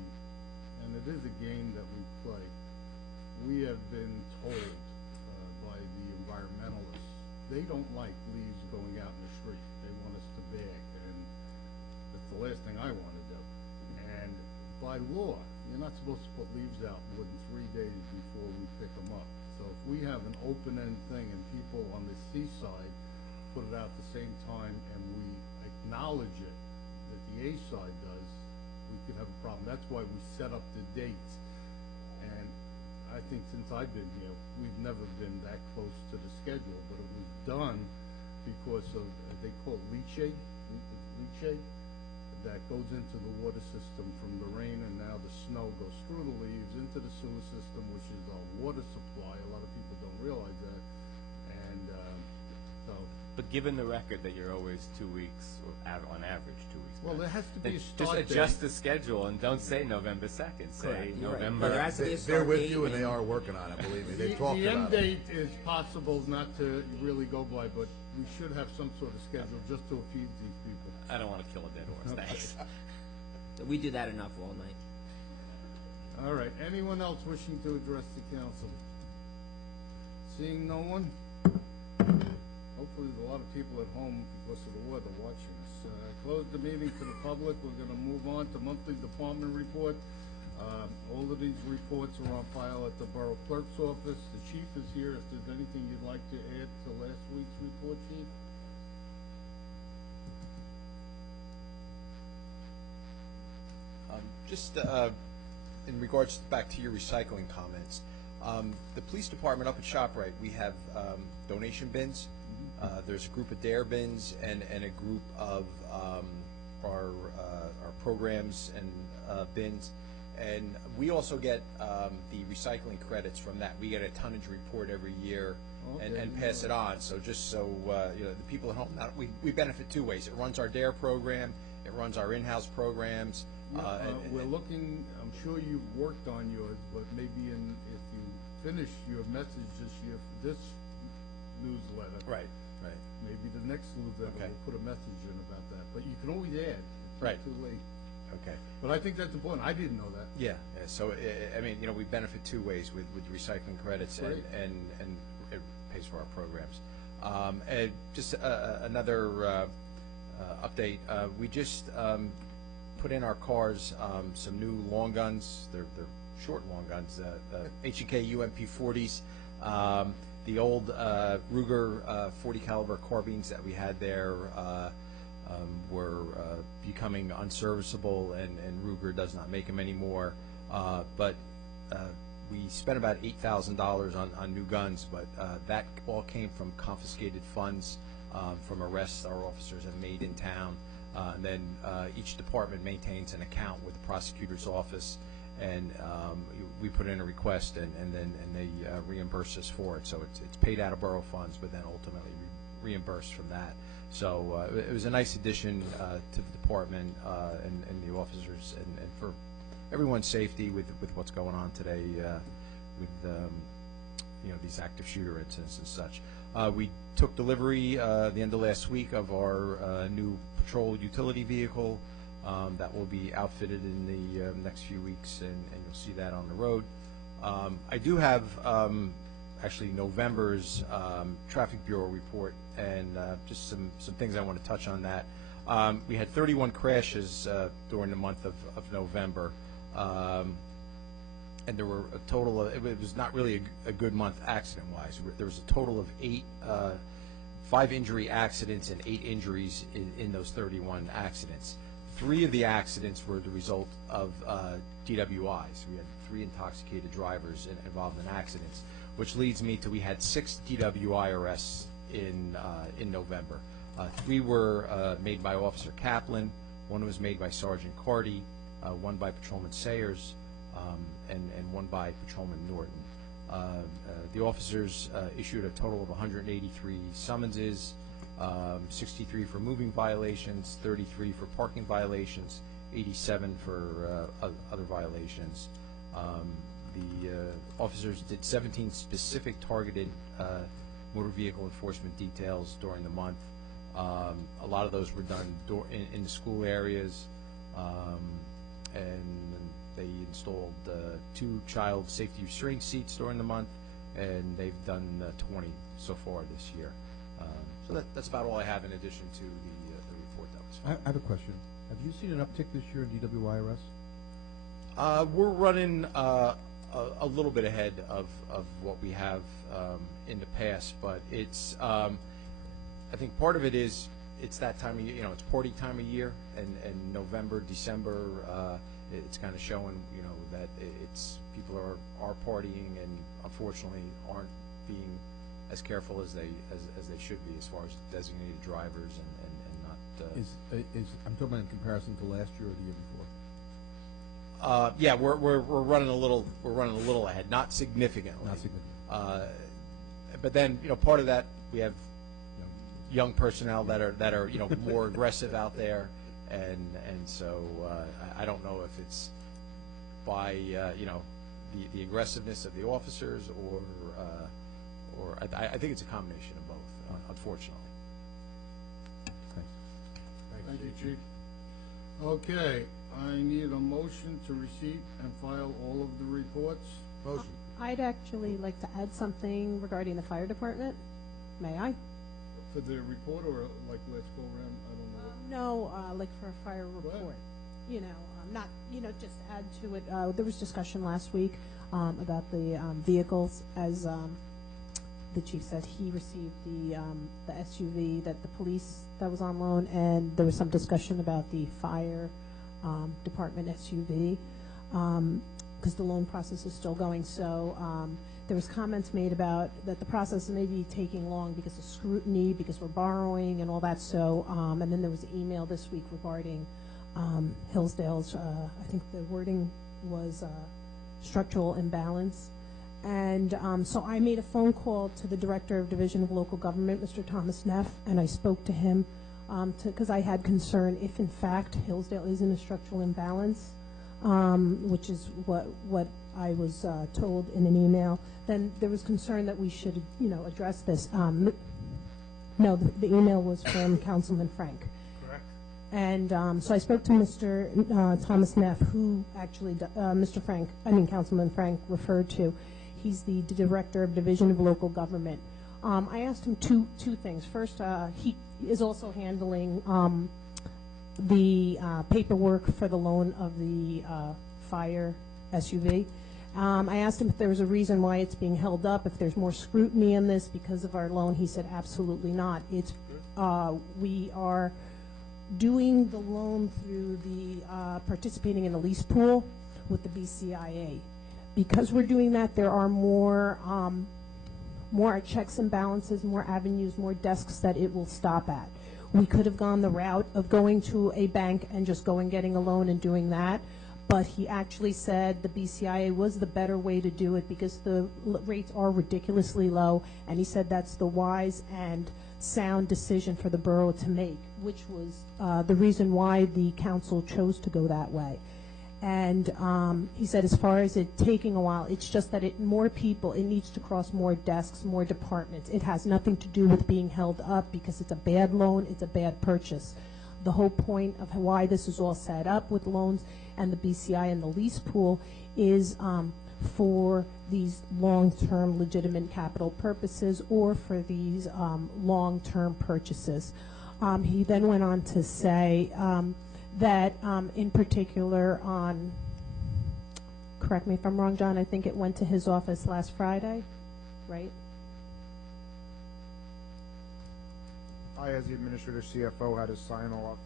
and it is a game that we play. We have been told by the environmentalists they don't like leaves going out in the street. They want us to bag, and that's the last thing I want to do. And by law, you're not supposed to put leaves out more than 3 days before we pick them up. So if we have an open-end thing and people on the seaside put it out at the same time and we acknowledge it that the A side does, we could have a problem. That's why we set up the dates. And I think since I've been here, we've never been that close to the schedule, but it was done because of, they call it leachate that goes into the water system from the rain, and now the snow goes through the leaves into the sewer system, which is our water supply. A lot of people don't realize that. And so. But given the record that you're always 2 weeks, or on average 2 weeks. Well, there has to be a just start adjust date. the schedule and don't say November 2nd. Say Correct. You're right. November. But there has to be a They're start with date you, and they are working on it. Believe me, they talked The end about it. date is possible not to really go by, but we should have some sort of schedule just to appease these people. I don't want to kill a dead horse. Thanks. we do that enough all night. All right, anyone else wishing to address the council? Seeing no one? Hopefully there's a lot of people at home because of the weather watching us. Close the meeting to the public. We're going to move on to monthly department report. All of these reports are on file at the Borough Clerk's office. The chief is here. If there's anything you'd like to add to last week's report, Chief? Just in regards back to your recycling comments, the police department up at ShopRite, we have donation bins. There's a group of DARE bins and a group of our programs and bins. And we also get the recycling credits from that. We get a tonnage report every year and pass it on. So just so the people at home, we benefit two ways. It runs our DARE program. It runs our in-house programs. We're looking, I'm sure you've worked on yours, but maybe if you finish your message this newsletter. Right. Maybe the next newsletter will put a message in about that. But you can always add. It's Right. not too late. Okay. But I think that's important. I didn't know that. Yeah. So I mean, we benefit two ways with recycling credits, and it pays for our programs. And just another update. We just put in our cars some new long guns. They're short long guns, H&K UMP 40s. The old Ruger 40 caliber carbines that we had there were becoming unserviceable, and Ruger does not make them anymore. But we spent about $8,000 on new guns, but that all came from confiscated funds from arrests our officers have made in town. And then each department maintains an account with the prosecutor's office, and we put in a request, and they reimburse us for it. So it's paid out of borough funds, but then ultimately reimbursed from that. So it was a nice addition to the department and the officers, and for everyone's safety with what's going on today with these active shooter incidents and such. We took delivery the end of last week of our new patrol utility vehicle that will be outfitted in the next few weeks, and you'll see that on the road. I do have actually November's Traffic Bureau report, and just some things I want to touch on that. We had 31 crashes during the month of November, and there were a total of, it was not really a good month accident-wise. There was a total of 5 injury accidents and 8 injuries in those 31 accidents. 3 of the accidents were the result of DWIs. We had 3 intoxicated drivers involved in accidents, which leads me to we had 6 DWI arrests in November. 3 were made by Officer Kaplan, 1 was made by Sergeant Carty, 1 by Patrolman Sayers, and 1 by Patrolman Norton. The officers issued a total of 183 summonses, 63 for moving violations, 33 for parking violations, 87 for other violations. The officers did 17 specific targeted motor vehicle enforcement details during the month. A lot of those were done in the school areas, and they installed 2 child safety restraint seats during the month, and they've done 20 so far this year. So that's about all I have in addition to the report that was. I have a question. Have you seen an uptick this year in DWI arrests? We're running a little bit ahead of what we have in the past, but it's I think part of it is it's that time of year, it's party time of year, and November, December, it's kind of showing, that it's people are partying and unfortunately aren't being as careful as they should be as far as designated drivers and not. I'm talking about in comparison to last year or the year before. Yeah, we're running a little ahead, not significantly. Not significantly. But then part of that we have young personnel that are more aggressive out there, and so I don't know if it's by the aggressiveness of the officers or I think it's a combination of both, unfortunately. Thanks. Thank you, Chief. Okay, I need a motion to receive and file all of the reports. Motion. I'd actually like to add something regarding the fire department. May I? For the report, or like let's go around, I don't know. No, like for a fire report. ahead. Not, just add to it. There was discussion last week about the vehicles. As the chief said, he received the SUV that the police that was on loan, and there was some discussion about the fire department SUV because the loan process is still going. So there was comments made about that the process may be taking long because of scrutiny, because we're borrowing and all that. So and then there was an email this week regarding Hillsdale's, I think the wording was structural imbalance. And so I made a phone call to the Director of Division of Local Government, Mr. Thomas Neff, and I spoke to him because I had concern if in fact Hillsdale is in a structural imbalance, which is what I was told in an email, then there was concern that we should, address this. No, the email was from Councilman Frank. Correct. And so I spoke to Mr. Thomas Neff, who actually Councilman Frank referred to. He's the Director of Division of Local Government. I asked him two things. First, is also handling the paperwork for the loan of the fire SUV. I asked him if there was a reason why it's being held up, if there's more scrutiny in this because of our loan. He said absolutely not. It's we are doing the loan through the participating in a lease pool with the BCIA. Because we're doing that, there are more checks and balances, more avenues, more desks that it will stop at. We could have gone the route of going to a bank and just getting a loan and doing that, but he actually said the BCIA was the better way to do it because the rates are ridiculously low, and he said that's the wise and sound decision for the borough to make, which was the reason why the council chose to go that way. And he said as far as it taking a while, it's just that more people, it needs to cross more desks, more departments. It has nothing to do with being held up because it's a bad loan, it's a bad purchase. The whole point of why this is all set up with loans and the BCI and the lease pool is for these long-term legitimate capital purposes or for these long-term purchases. He then went on to say that in particular on, correct me if I'm wrong, John, I think it went to his office last Friday, right? I, as the administrator CFO, had to sign off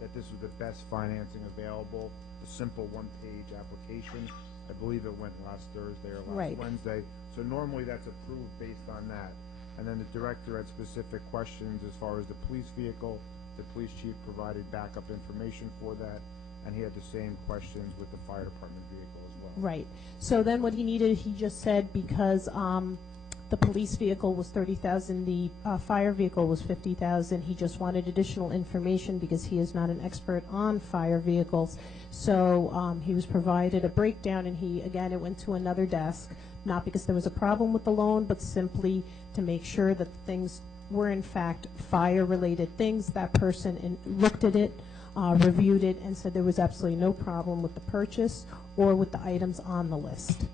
that this was the best financing available, a simple one-page application. I believe it went last Thursday or last Wednesday. So normally that's approved based on that. And then the director had specific questions as far as the police vehicle. The police chief provided backup information for that, and he had the same questions with the fire department vehicle as well. Right. So then what he needed, he just said because the police vehicle was $30,000, the fire vehicle was $50,000. He just wanted additional information because he is not an expert on fire vehicles. So he was provided a breakdown, and it went to another desk, not because there was a problem with the loan, but simply to make sure that things were in fact fire-related things. That person looked at it, reviewed it, and said there was absolutely no problem with the purchase or with the items on the list.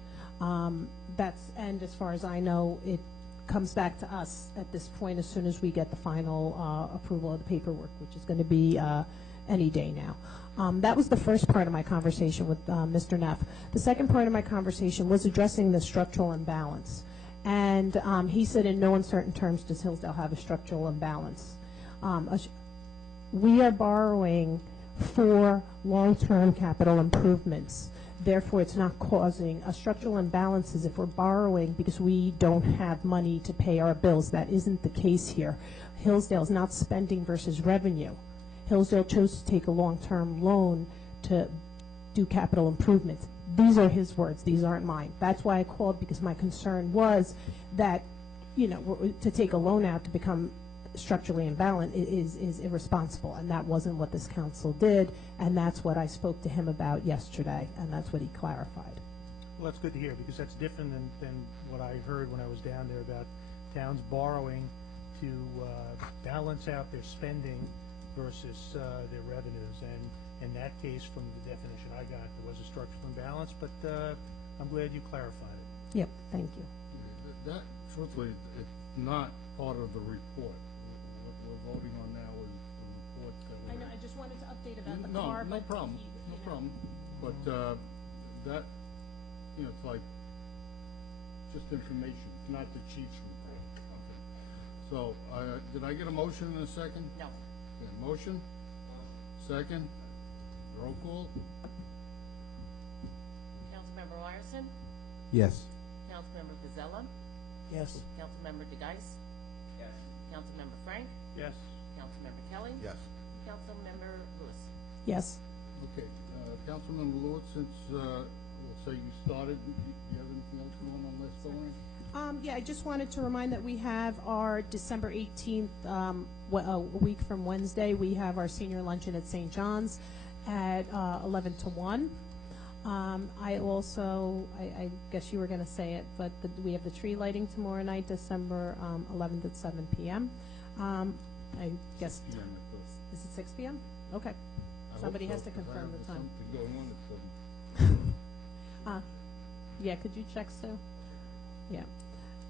And as far as I know, it comes back to us at this point as soon as we get the final approval of the paperwork, which is going to be any day now. That was the first part of my conversation with Mr. Neff. The second part of my conversation was addressing the structural imbalance. And he said in no uncertain terms does Hillsdale have a structural imbalance. We are borrowing for long-term capital improvements. Therefore, it's not causing a structural imbalance as if we're borrowing because we don't have money to pay our bills. That isn't the case here. Hillsdale is not spending versus revenue. Hillsdale chose to take a long-term loan to do capital improvements. These are his words. These aren't mine. That's why I called, because my concern was that, to take a loan out to become structurally imbalanced is irresponsible, and that wasn't what this council did, and that's what I spoke to him about yesterday, and that's what he clarified. Well, that's good to hear, because that's different than what I heard when I was down there about towns borrowing to balance out their spending versus their revenues. And in that case, from the definition I got, there was a structural imbalance, but I'm glad you clarified it. Yep, thank you. That, truthfully, it's not part of the report. What we're voting on now is the report that I know, I just wanted to update about the no, car. no problem, no problem. But that, it's like just information. It's not the chief's report. Okay. So, did I get a motion in a second? No. Okay, motion? Second? Roll call? Councilmember Ryerson? Yes. Councilmember Pizzella? Yes. Councilmember DeGeis? Yes. Councilmember Frank? Yes. Councilmember Kelly? Yes. Councilmember Lewis? Yes. Okay, Councilmember Lewis, since we'll say you started, do you have anything else going on last going? Yeah, I just wanted to remind that we have our December 18th, a week from Wednesday, we have our senior luncheon at St. John's at 11 to 1. I also, I guess you were going to say it, but we have the tree lighting tomorrow night, December 11th at 7 p.m. I guess, is it 6 p.m.? Okay. Somebody has to confirm the time. Something going on at 7. Yeah, could you check, Sue? Yeah.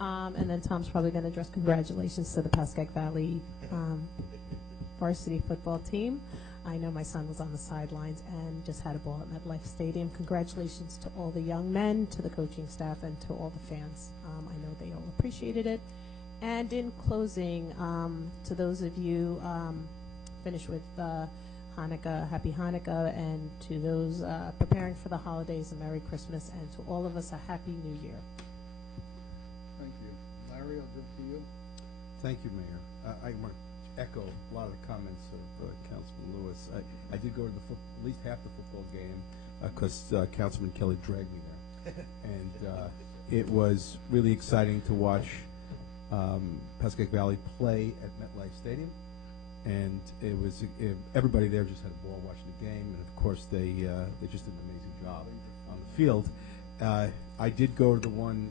And then Tom's probably going to address congratulations to the Pascack Valley varsity football team. I know my son was on the sidelines and just had a ball at MetLife Stadium. Congratulations to all the young men, to the coaching staff, and to all the fans. I know they all appreciated it. And in closing, to those of you, finish with Hanukkah, Happy Hanukkah, and to those preparing for the holidays, a Merry Christmas, and to all of us, a Happy New Year. Thank you. Larry, I'll give it to you. Thank you, Mayor. I want to echo a lot of the comments of Councilman Lewis. I did go to at least half the football game because Councilman Kelly dragged me there. And it was really exciting to watch Pascack Valley play at MetLife Stadium. And it was everybody there just had a ball watching the game, and of course they just did an amazing job on the field. I did go to the one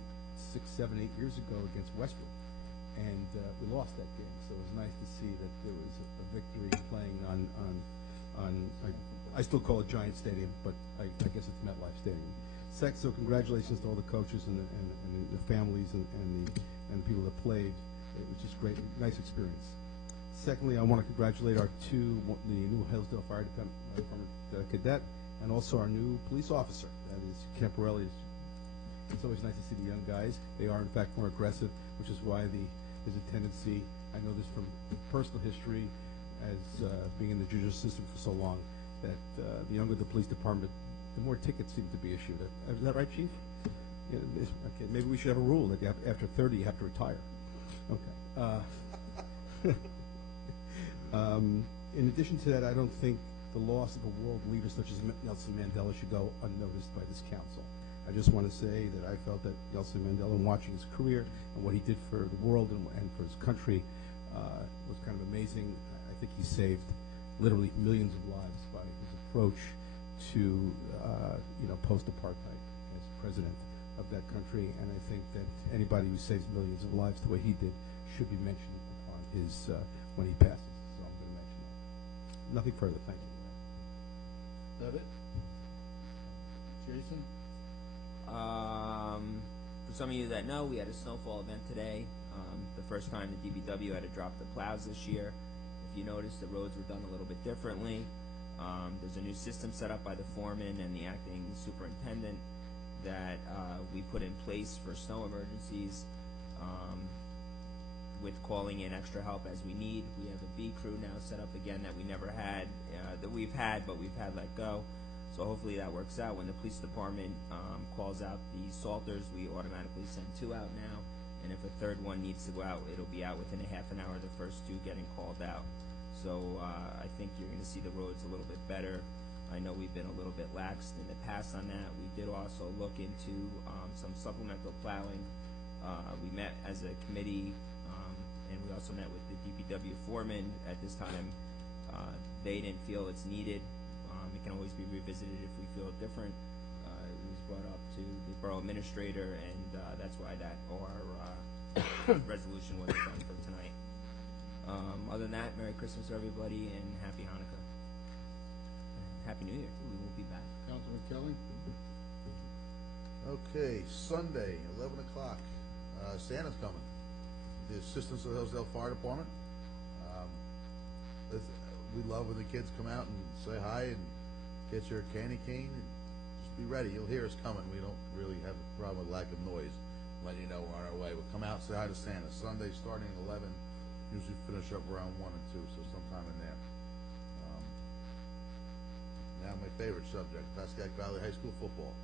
6, 7, 8 years ago against Westbrook, and we lost that game. So it was nice to see that there was a victory playing on I still call it Giant Stadium, but I guess it's MetLife Stadium. So congratulations to all the coaches and the families and the people that played. It was just great, nice experience. Secondly, I want to congratulate the new Hillsdale Fire Department cadet, and also our new police officer, that is Camporelli. It's always nice to see the young guys. They are, in fact, more aggressive, which is why there's a tendency, I know this from personal history, as being in the judicial system for so long, that the younger the police department, the more tickets seem to be issued. Is that right, Chief? Yeah, okay, maybe we should have a rule that after 30 you have to retire. Okay. In addition to that, I don't think the loss of a world leader such as Nelson Mandela should go unnoticed by this council. I just want to say that I felt that Nelson Mandela, in watching his career and what he did for the world and for his country, was kind of amazing. I think he saved literally millions of lives by his approach to post-apartheid as president of that country. And I think that anybody who saves millions of lives the way he did should be mentioned upon his when he passes. Nothing further, thank you. Is that it? Jason? For some of you that know, we had a snowfall event today. The first time the DBW had to drop the plows this year. If you notice, the roads were done a little bit differently. There's a new system set up by the foreman and the acting superintendent that we put in place for snow emergencies. With calling in extra help as we need. We have a B crew now set up again that we never had, that we've had, but we've had let go. So hopefully that works out. When the police department calls out the salters, we automatically send 2 out now. And if a third one needs to go out, it'll be out within a half an hour, the first 2 getting called out. So I think you're going to see the roads a little bit better. I know we've been a little bit lax in the past on that. We did also look into some supplemental plowing. We met as a committee, and we also met with the DPW foreman at this time. They didn't feel it's needed. It can always be revisited if we feel different. It was brought up to the borough administrator, and that's why that OR resolution wasn't done for tonight. Other than that, Merry Christmas to everybody, and Happy Hanukkah. Happy New Year. We will be back. Councilman Kelly? Okay, Sunday, 11 o'clock. Santa's coming. The assistants of the Hillsdale Fire Department. We love when the kids come out and say hi and get your candy cane, and just be ready. You'll hear us coming. We don't really have a problem with lack of noise. Let you know we're on our way. We'll come out, say hi to Santa. Sunday starting at 11, usually finish up around 1 or 2, so sometime in there. Now my favorite subject, Pascack Valley High School football.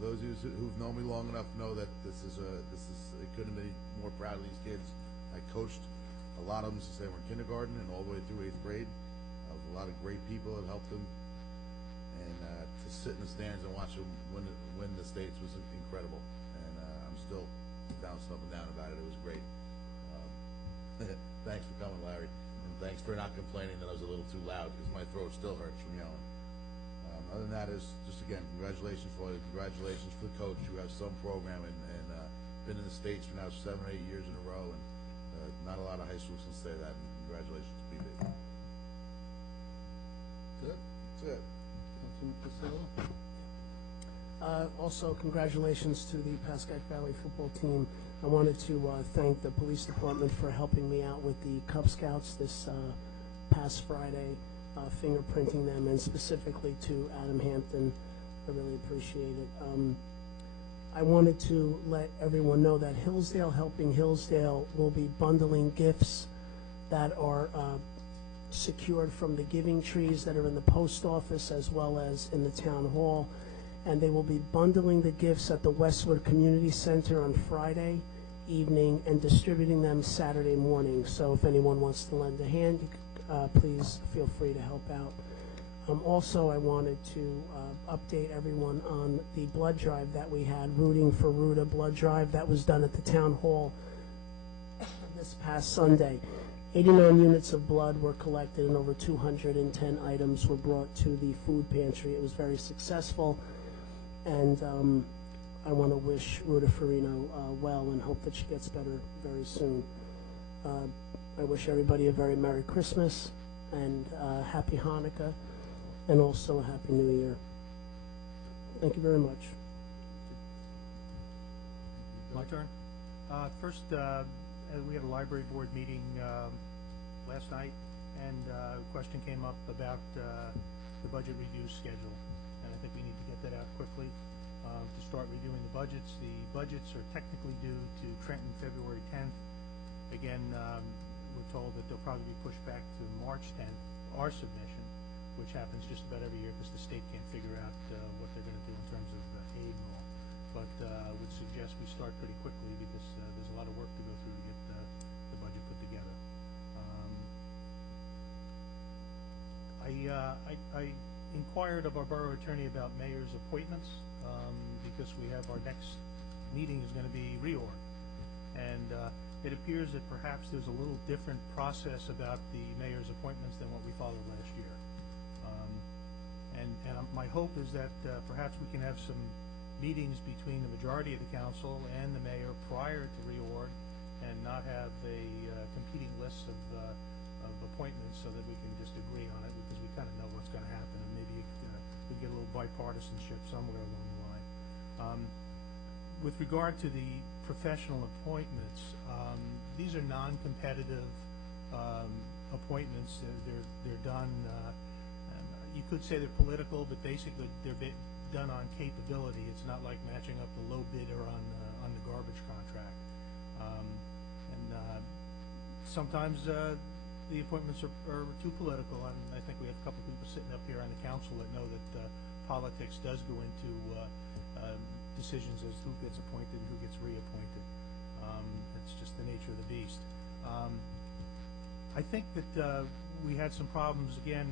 For those of you who've known me long enough know that it couldn't be more proud of these kids. I coached a lot of them since they were in kindergarten and all the way through 8th grade. A lot of great people that helped them, and to sit in the stands and watch them win the states was incredible. And I'm still bouncing up and down about it. It was great. Thanks for coming, Larry, and thanks for not complaining that I was a little too loud, because my throat still hurts from yelling. Other than that, is just again, congratulations for you. Congratulations for the coach who has some program and been in the States for now 7 or 8 years in a row, and not a lot of high schools can say that. And congratulations to PB. That's it. Councilman Casella? Also, congratulations to the Pascack Valley football team. I wanted to thank the police department for helping me out with the Cub Scouts this past Friday, fingerprinting them, and specifically to Adam Hampton. I really appreciate it. I wanted to let everyone know that Hillsdale Helping Hillsdale will be bundling gifts that are secured from the giving trees that are in the post office as well as in the town hall. And they will be bundling the gifts at the Westwood Community Center on Friday evening and distributing them Saturday morning. So if anyone wants to lend a hand, please feel free to help out. Also, I wanted to update everyone on the blood drive that we had, Rooting for Ruta blood drive that was done at the town hall this past Sunday. 89 units of blood were collected and over 210 items were brought to the food pantry. It was very successful, and I want to wish Ruta Farino well and hope that she gets better very soon. I wish everybody a very Merry Christmas and Happy Hanukkah, and also a Happy New Year. Thank you very much. My turn. First, we had a library board meeting last night, and a question came up about the budget review schedule, and I think we need to get that out quickly to start reviewing the budgets. The budgets are technically due to Trenton February 10th. Again, we're told that they'll probably be pushed back to March 10th, our submission, which happens just about every year because the state can't figure out what they're going to do in terms of aid and all. But I would suggest we start pretty quickly because there's a lot of work to go through to get the budget put together. I inquired of our borough attorney about mayor's appointments because we have our next meeting is going to be reorg. And it appears that perhaps there's a little different process about the mayor's appointments than what we followed last year. And my hope is that perhaps we can have some meetings between the majority of the council and the mayor prior to reorg and not have a competing list of appointments so that we can just agree on it because we kind of know what's going to happen, and maybe we get a little bipartisanship somewhere along the line. With regard to the professional appointments, these are non-competitive appointments. They're done. You could say they're political, but basically they're done on capability. It's not like matching up the low bidder on the garbage contract. Sometimes the appointments are too political, and I think we have a couple people sitting up here on the council that know that politics does go into decisions as who gets appointed and who gets reappointed. It's just the nature of the beast. I think that we had some problems again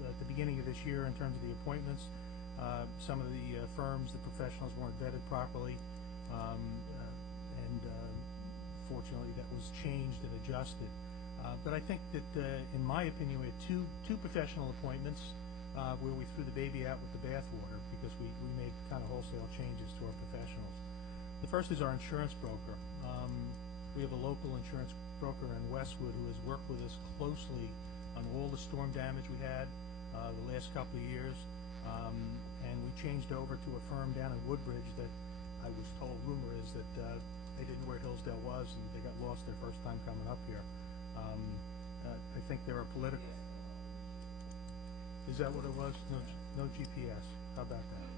at the beginning of this year in terms of the appointments. Some of the firms, the professionals weren't vetted properly, and fortunately that was changed and adjusted. But I think that, in my opinion, we had two professional appointments where we threw the baby out with the bathwater because we made kind of wholesale changes to our professionals. The first is our insurance broker. We have a local insurance broker in Westwood who has worked with us closely on all the storm damage we had the last couple of years, and we changed over to a firm down in Woodbridge that I was told, rumor is that they didn't know where Hillsdale was and they got lost their first time coming up here. I think there are political. Is that what it was? No GPS. How about that?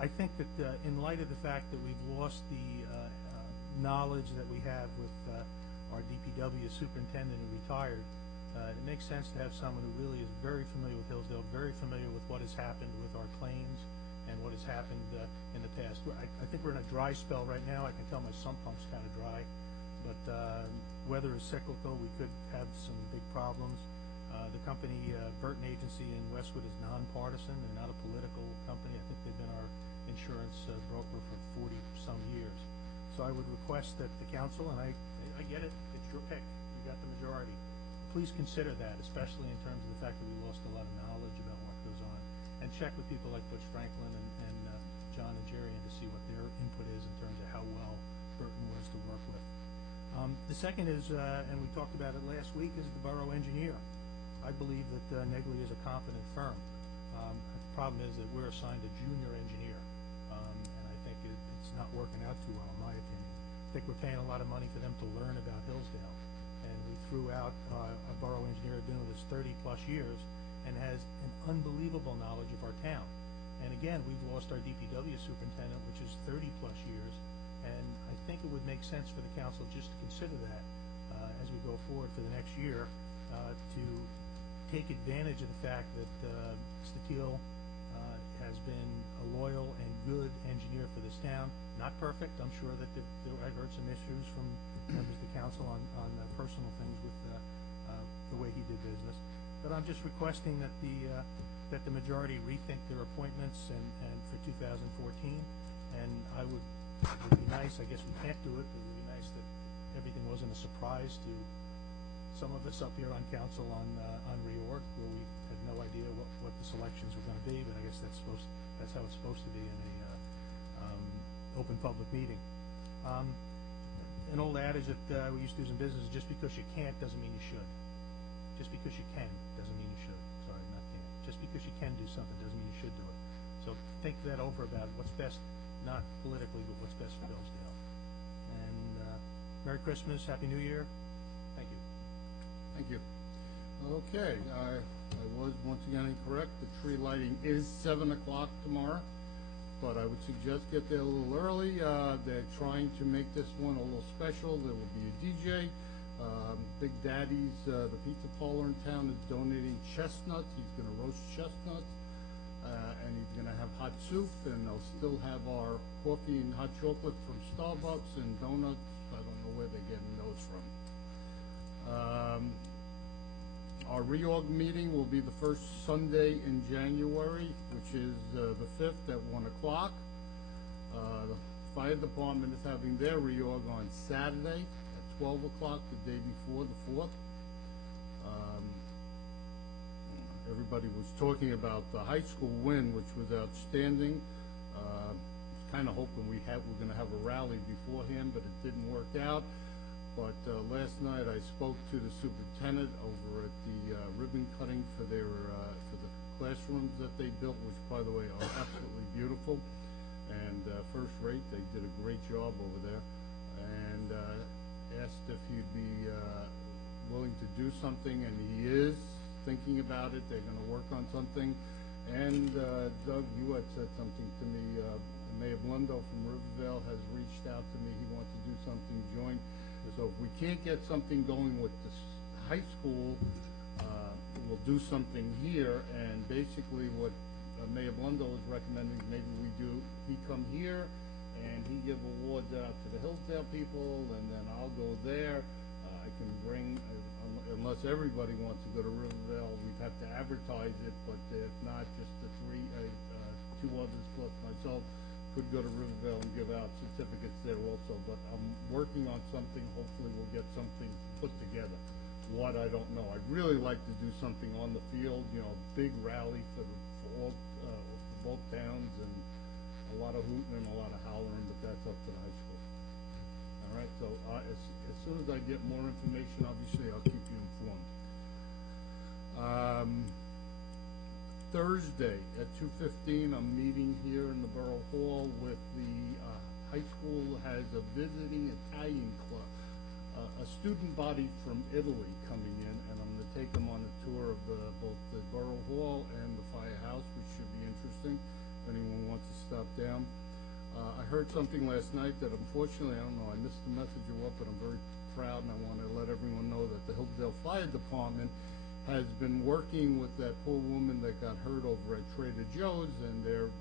I think that in light of the fact that we've lost the knowledge that we have with our DPW superintendent who retired, it makes sense to have someone who really is very familiar with Hillsdale, very familiar with what has happened with our claims and what has happened in the past. I think we're in a dry spell right now. I can tell my sump pump's kind of dry, but weather is cyclical. We could have some big problems. The company, Burton Agency in Westwood, is nonpartisan. They're not a political company. I think they've been our insurance broker for 40-some years. So I would request that the council, and I get it, it's your pick. You got the majority. Please consider that, especially in terms of the fact that we lost a lot of knowledge about what goes on. And check with people like Butch Franklin and John and Jerry and to see what their input is in terms of how well Burton was to work with. The second is, and we talked about it last week, is the borough engineer. I believe that Negley is a competent firm. The problem is that we're assigned a junior engineer, and I think it's not working out too well, in my opinion. I think we're paying a lot of money for them to learn about Hillsdale, and we throughout a borough engineer who's been with us 30-plus years and has an unbelievable knowledge of our town. And again, we've lost our DPW superintendent, which is 30-plus years, and I think it would make sense for the council just to consider that as we go forward for the next year to take advantage of the fact that Statiel has been a loyal and good engineer for this town. Not perfect. I'm sure that I've heard some issues from members of the council on personal things with the way he did business. But I'm just requesting that the majority rethink their appointments and for 2014. And it would be nice. I guess we can't do it, but it would be nice that everything wasn't a surprise to some of us up here on council on reorg, where we had no idea what the selections were going to be. But I guess that's how it's supposed to be in a open public meeting. An old adage that we used to use in business is just because you can't doesn't mean you should. Just because you can doesn't mean you should. Sorry, not can. Just because you can do something doesn't mean you should do it. So think that over about what's best, not politically, but what's best for Hillsdale. And Merry Christmas, Happy New Year. Thank you. Thank you. Okay, I was once again incorrect. The tree lighting is 7 o'clock tomorrow, but I would suggest get there a little early. They're trying to make this one a little special. There will be a DJ. Big Daddy's, the pizza parlor in town, is donating chestnuts. He's going to roast chestnuts, and he's going to have hot soup, and they'll still have our coffee and hot chocolate from Starbucks and donuts. I don't know where they're getting those from. Our reorg meeting will be the first Sunday in January, which is the 5th at 1 o'clock. The fire department is having their reorg on Saturday at 12 o'clock, the day before the 4th. Everybody was talking about the high school win, which was outstanding. Kind of hoping we're going to have a rally beforehand, but it didn't work out. But last night I spoke to the superintendent over at the ribbon cutting for the classrooms that they built, which, by the way, are absolutely beautiful and first rate. They did a great job over there, and asked if he'd be willing to do something, and he is thinking about it. They're going to work on something. And Doug, you had said something to me. Mayor Blundo from Rivervale has reached out to me. He wants to do something joint. So if we can't get something going with the high school, we'll do something here. And basically what Mayor Blundo is recommending, maybe he come here and he give awards out to the Hillsdale people, and then I'll go there. I can bring, unless everybody wants to go to Rivervale, we'd have to advertise it, but if not, just the two others plus myself could go to Rivervale and give out certificates there also. But I'm working on something. Hopefully we'll get something put together. What, I don't know. I'd really like to do something on the field, big rally for both towns, and a lot of hooting and a lot of hollering, but that's up to the high school. All right, so as soon as I get more information, obviously I'll keep you informed. Thursday at 2:15, I'm meeting here in the Borough Hall with the high school has a visiting Italian club, a student body from Italy coming in, and I'm going to take them on a tour of both the Borough Hall and the firehouse, which should be interesting if anyone wants to stop down. I heard something last night that unfortunately, I don't know, I missed the message or what, but I'm very proud, and I want to let everyone know that the Hillsdale Fire Department has been working with that poor woman that got hurt over at Trader Joe's, and they're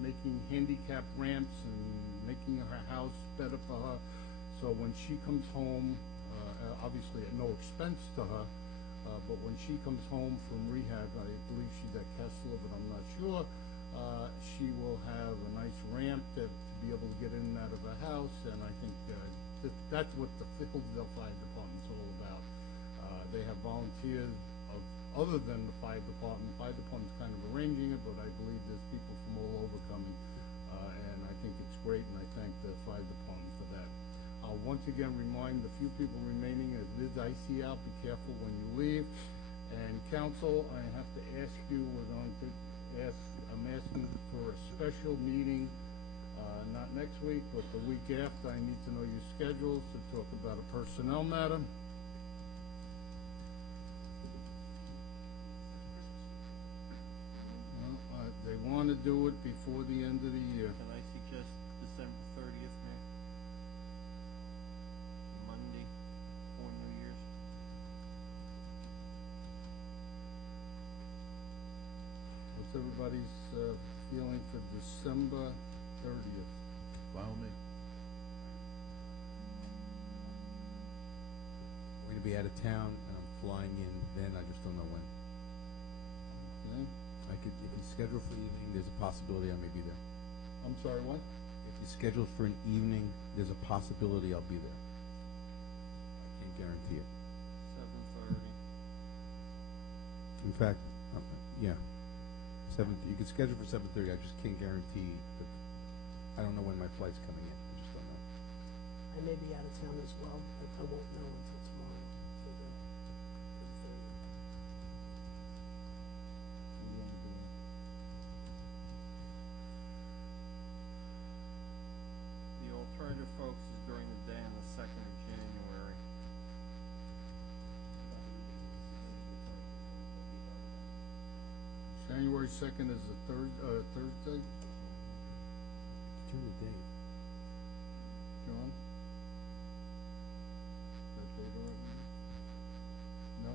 making handicap ramps and making her house better for her. So when she comes home, obviously at no expense to her, but when she comes home from rehab, I believe she's at Kessler, but I'm not sure, she will have a nice ramp to be able to get in and out of her house, and I think that's what the Hillsdale Fire Department's all about. They have volunteers other than the fire department. Fire department's kind of arranging it, but I believe there's people from all over coming, and I think it's great, and I thank the fire department for that. I'll once again remind the few people remaining, it is icy out, be careful when you leave. And council, I have to ask you, I'm asking for a special meeting, not next week, but the week after. I need to know your schedules to talk about a personnel matter. to do it before the end of the year. Can I suggest December 30th, Mayor? Monday before New Year's? What's everybody's feeling for December 30th? By all means. We're gonna be out of town, and I'm flying in then, I just don't know when. Okay. If you schedule for evening, there's a possibility I may be there. I'm sorry, what? If you schedule for an evening, there's a possibility I'll be there. I can't guarantee it. 7:30. In fact, yeah, you can schedule for 7:30, I just can't guarantee that, I don't know when my flight's coming in, I just don't know. I may be out of town as well. I won't know until tomorrow for the 30th. The alternative, folks, is during the day on the 2nd of January. January 2nd is a Thursday. During the day. John? That date all right? No?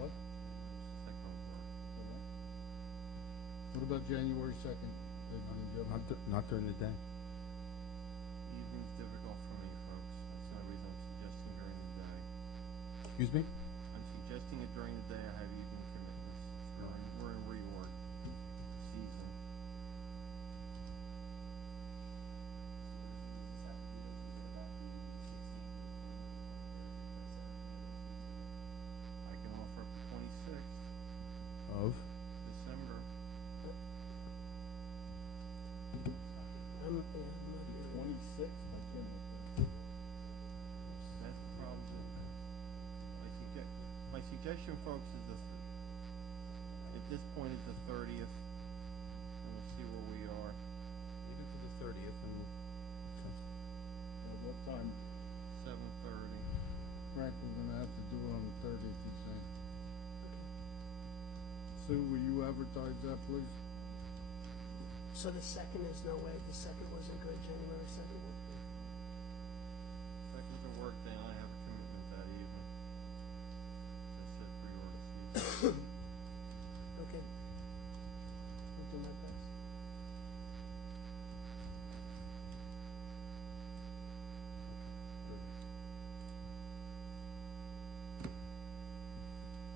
What? What about January 2nd, ladies and gentlemen? Not during the day. Evening's difficult for me, folks. That's the only reason I'm suggesting during the day. Excuse me? I'm suggesting it during the day. I have evening commitments. We're in reorg season. I can offer up the 26th Of? December. I'm not here. 26th? I can't make that. That's the problem. My suggestion, folks, is at this point is the 30th, and we'll see where we are. Even for the 30th, and At what time? 7:30. Frank, we're gonna have to do it on the 30th, he's saying. Sue, will you advertise that, please? So the 2nd is no way. The 2nd wasn't good. January 2nd was good. Second's a work day, and I have a commitment that evening. As I said, reorder season. Okay. I'll do my best.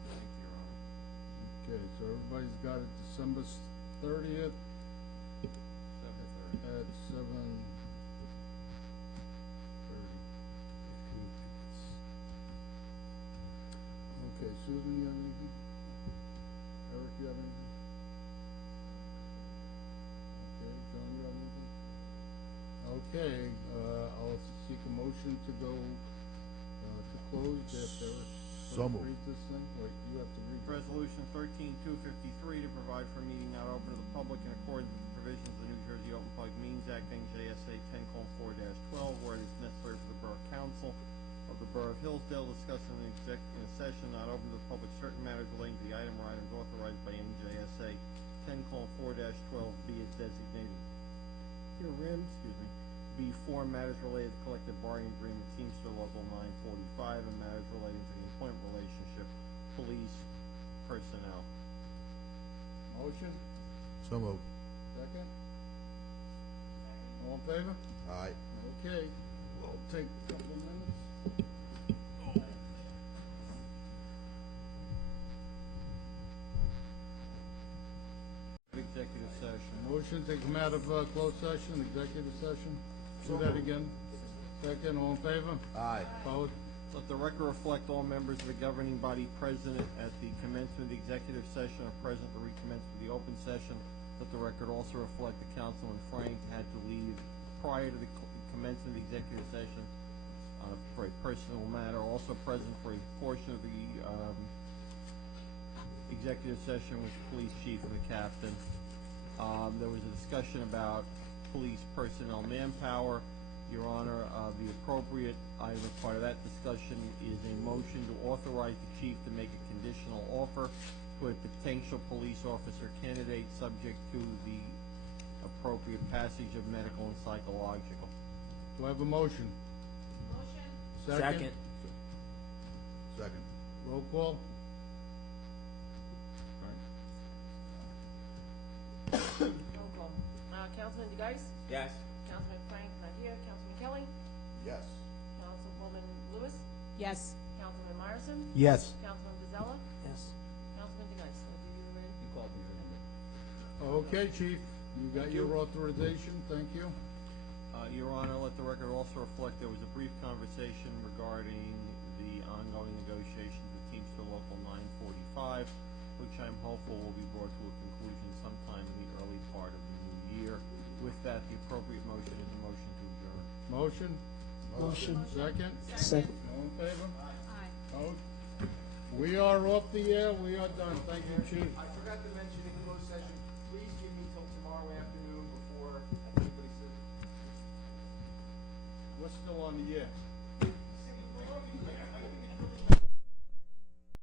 Thank you, Your Honor. Okay, so everybody's got it December 30th 7:30. at 7:30. Okay, Susan, you have anything? Eric, you have anything? Okay, John, you have anything? Okay, I'll seek a motion to go, to close, if Eric. So moved. Read this thing, wait, you have to read this. Resolution 13253 to provide for a meeting not open to the public in accordance with the provisions of the New Jersey Open Public Meetings Act, NJSA 10:4-12, where it is necessary for the Borough Council of the Borough of Hillsdale discussing in executive session not open to the public certain matters relating to the item or items authorized by NJSA 10:4-12B as designated herein, B4 matters related to collective bargaining agreement Teamster Local 945 and matters relating to the employment relationship, police, personnel. Motion, So moved. second? All in favor? Aye. Okay, we'll take a couple of minutes. Executive session. Motion to come out of closed session, executive session. Do that again. Second, all in favor? Aye. Opposed? Let the record reflect all members of the governing body present at the commencement of the executive session are present to recommence with the open session. Let the record also reflect that Councilman Frank had to leave prior to the commencement of the executive session for a personal matter. Also present for a portion of the executive session was police chief and the captain. There was a discussion about police personnel manpower. Your Honor, the appropriate item as part of that discussion is a motion to authorize the chief to make a condition conditional offer to a potential police officer candidate subject to the appropriate passage of medical and psychological. Do I have a motion? Second? Second. Roll call? Roll call. Councilman DeGeis? Yes. Councilman Frank, not here. Councilman Kelly? Yes. Councilwoman Lewis? Yes. Councilman Myerson? Yes. Councilman Vizella? Yes. Councilman DeGeis, are you ready? You called me, remember? Okay, Chief, you got your authorization, thank you. Your Honor, let the record also reflect there was a brief conversation regarding the ongoing negotiations with Teamster Local 945, which I'm hopeful will be brought to a conclusion sometime in the early part of the new year. With that, the appropriate motion is a motion to adjourn. Motion? Motion. Second? Second. All in favor? Aye. We are off the air, we are done, thank you, Chief. I forgot to mention in closed session,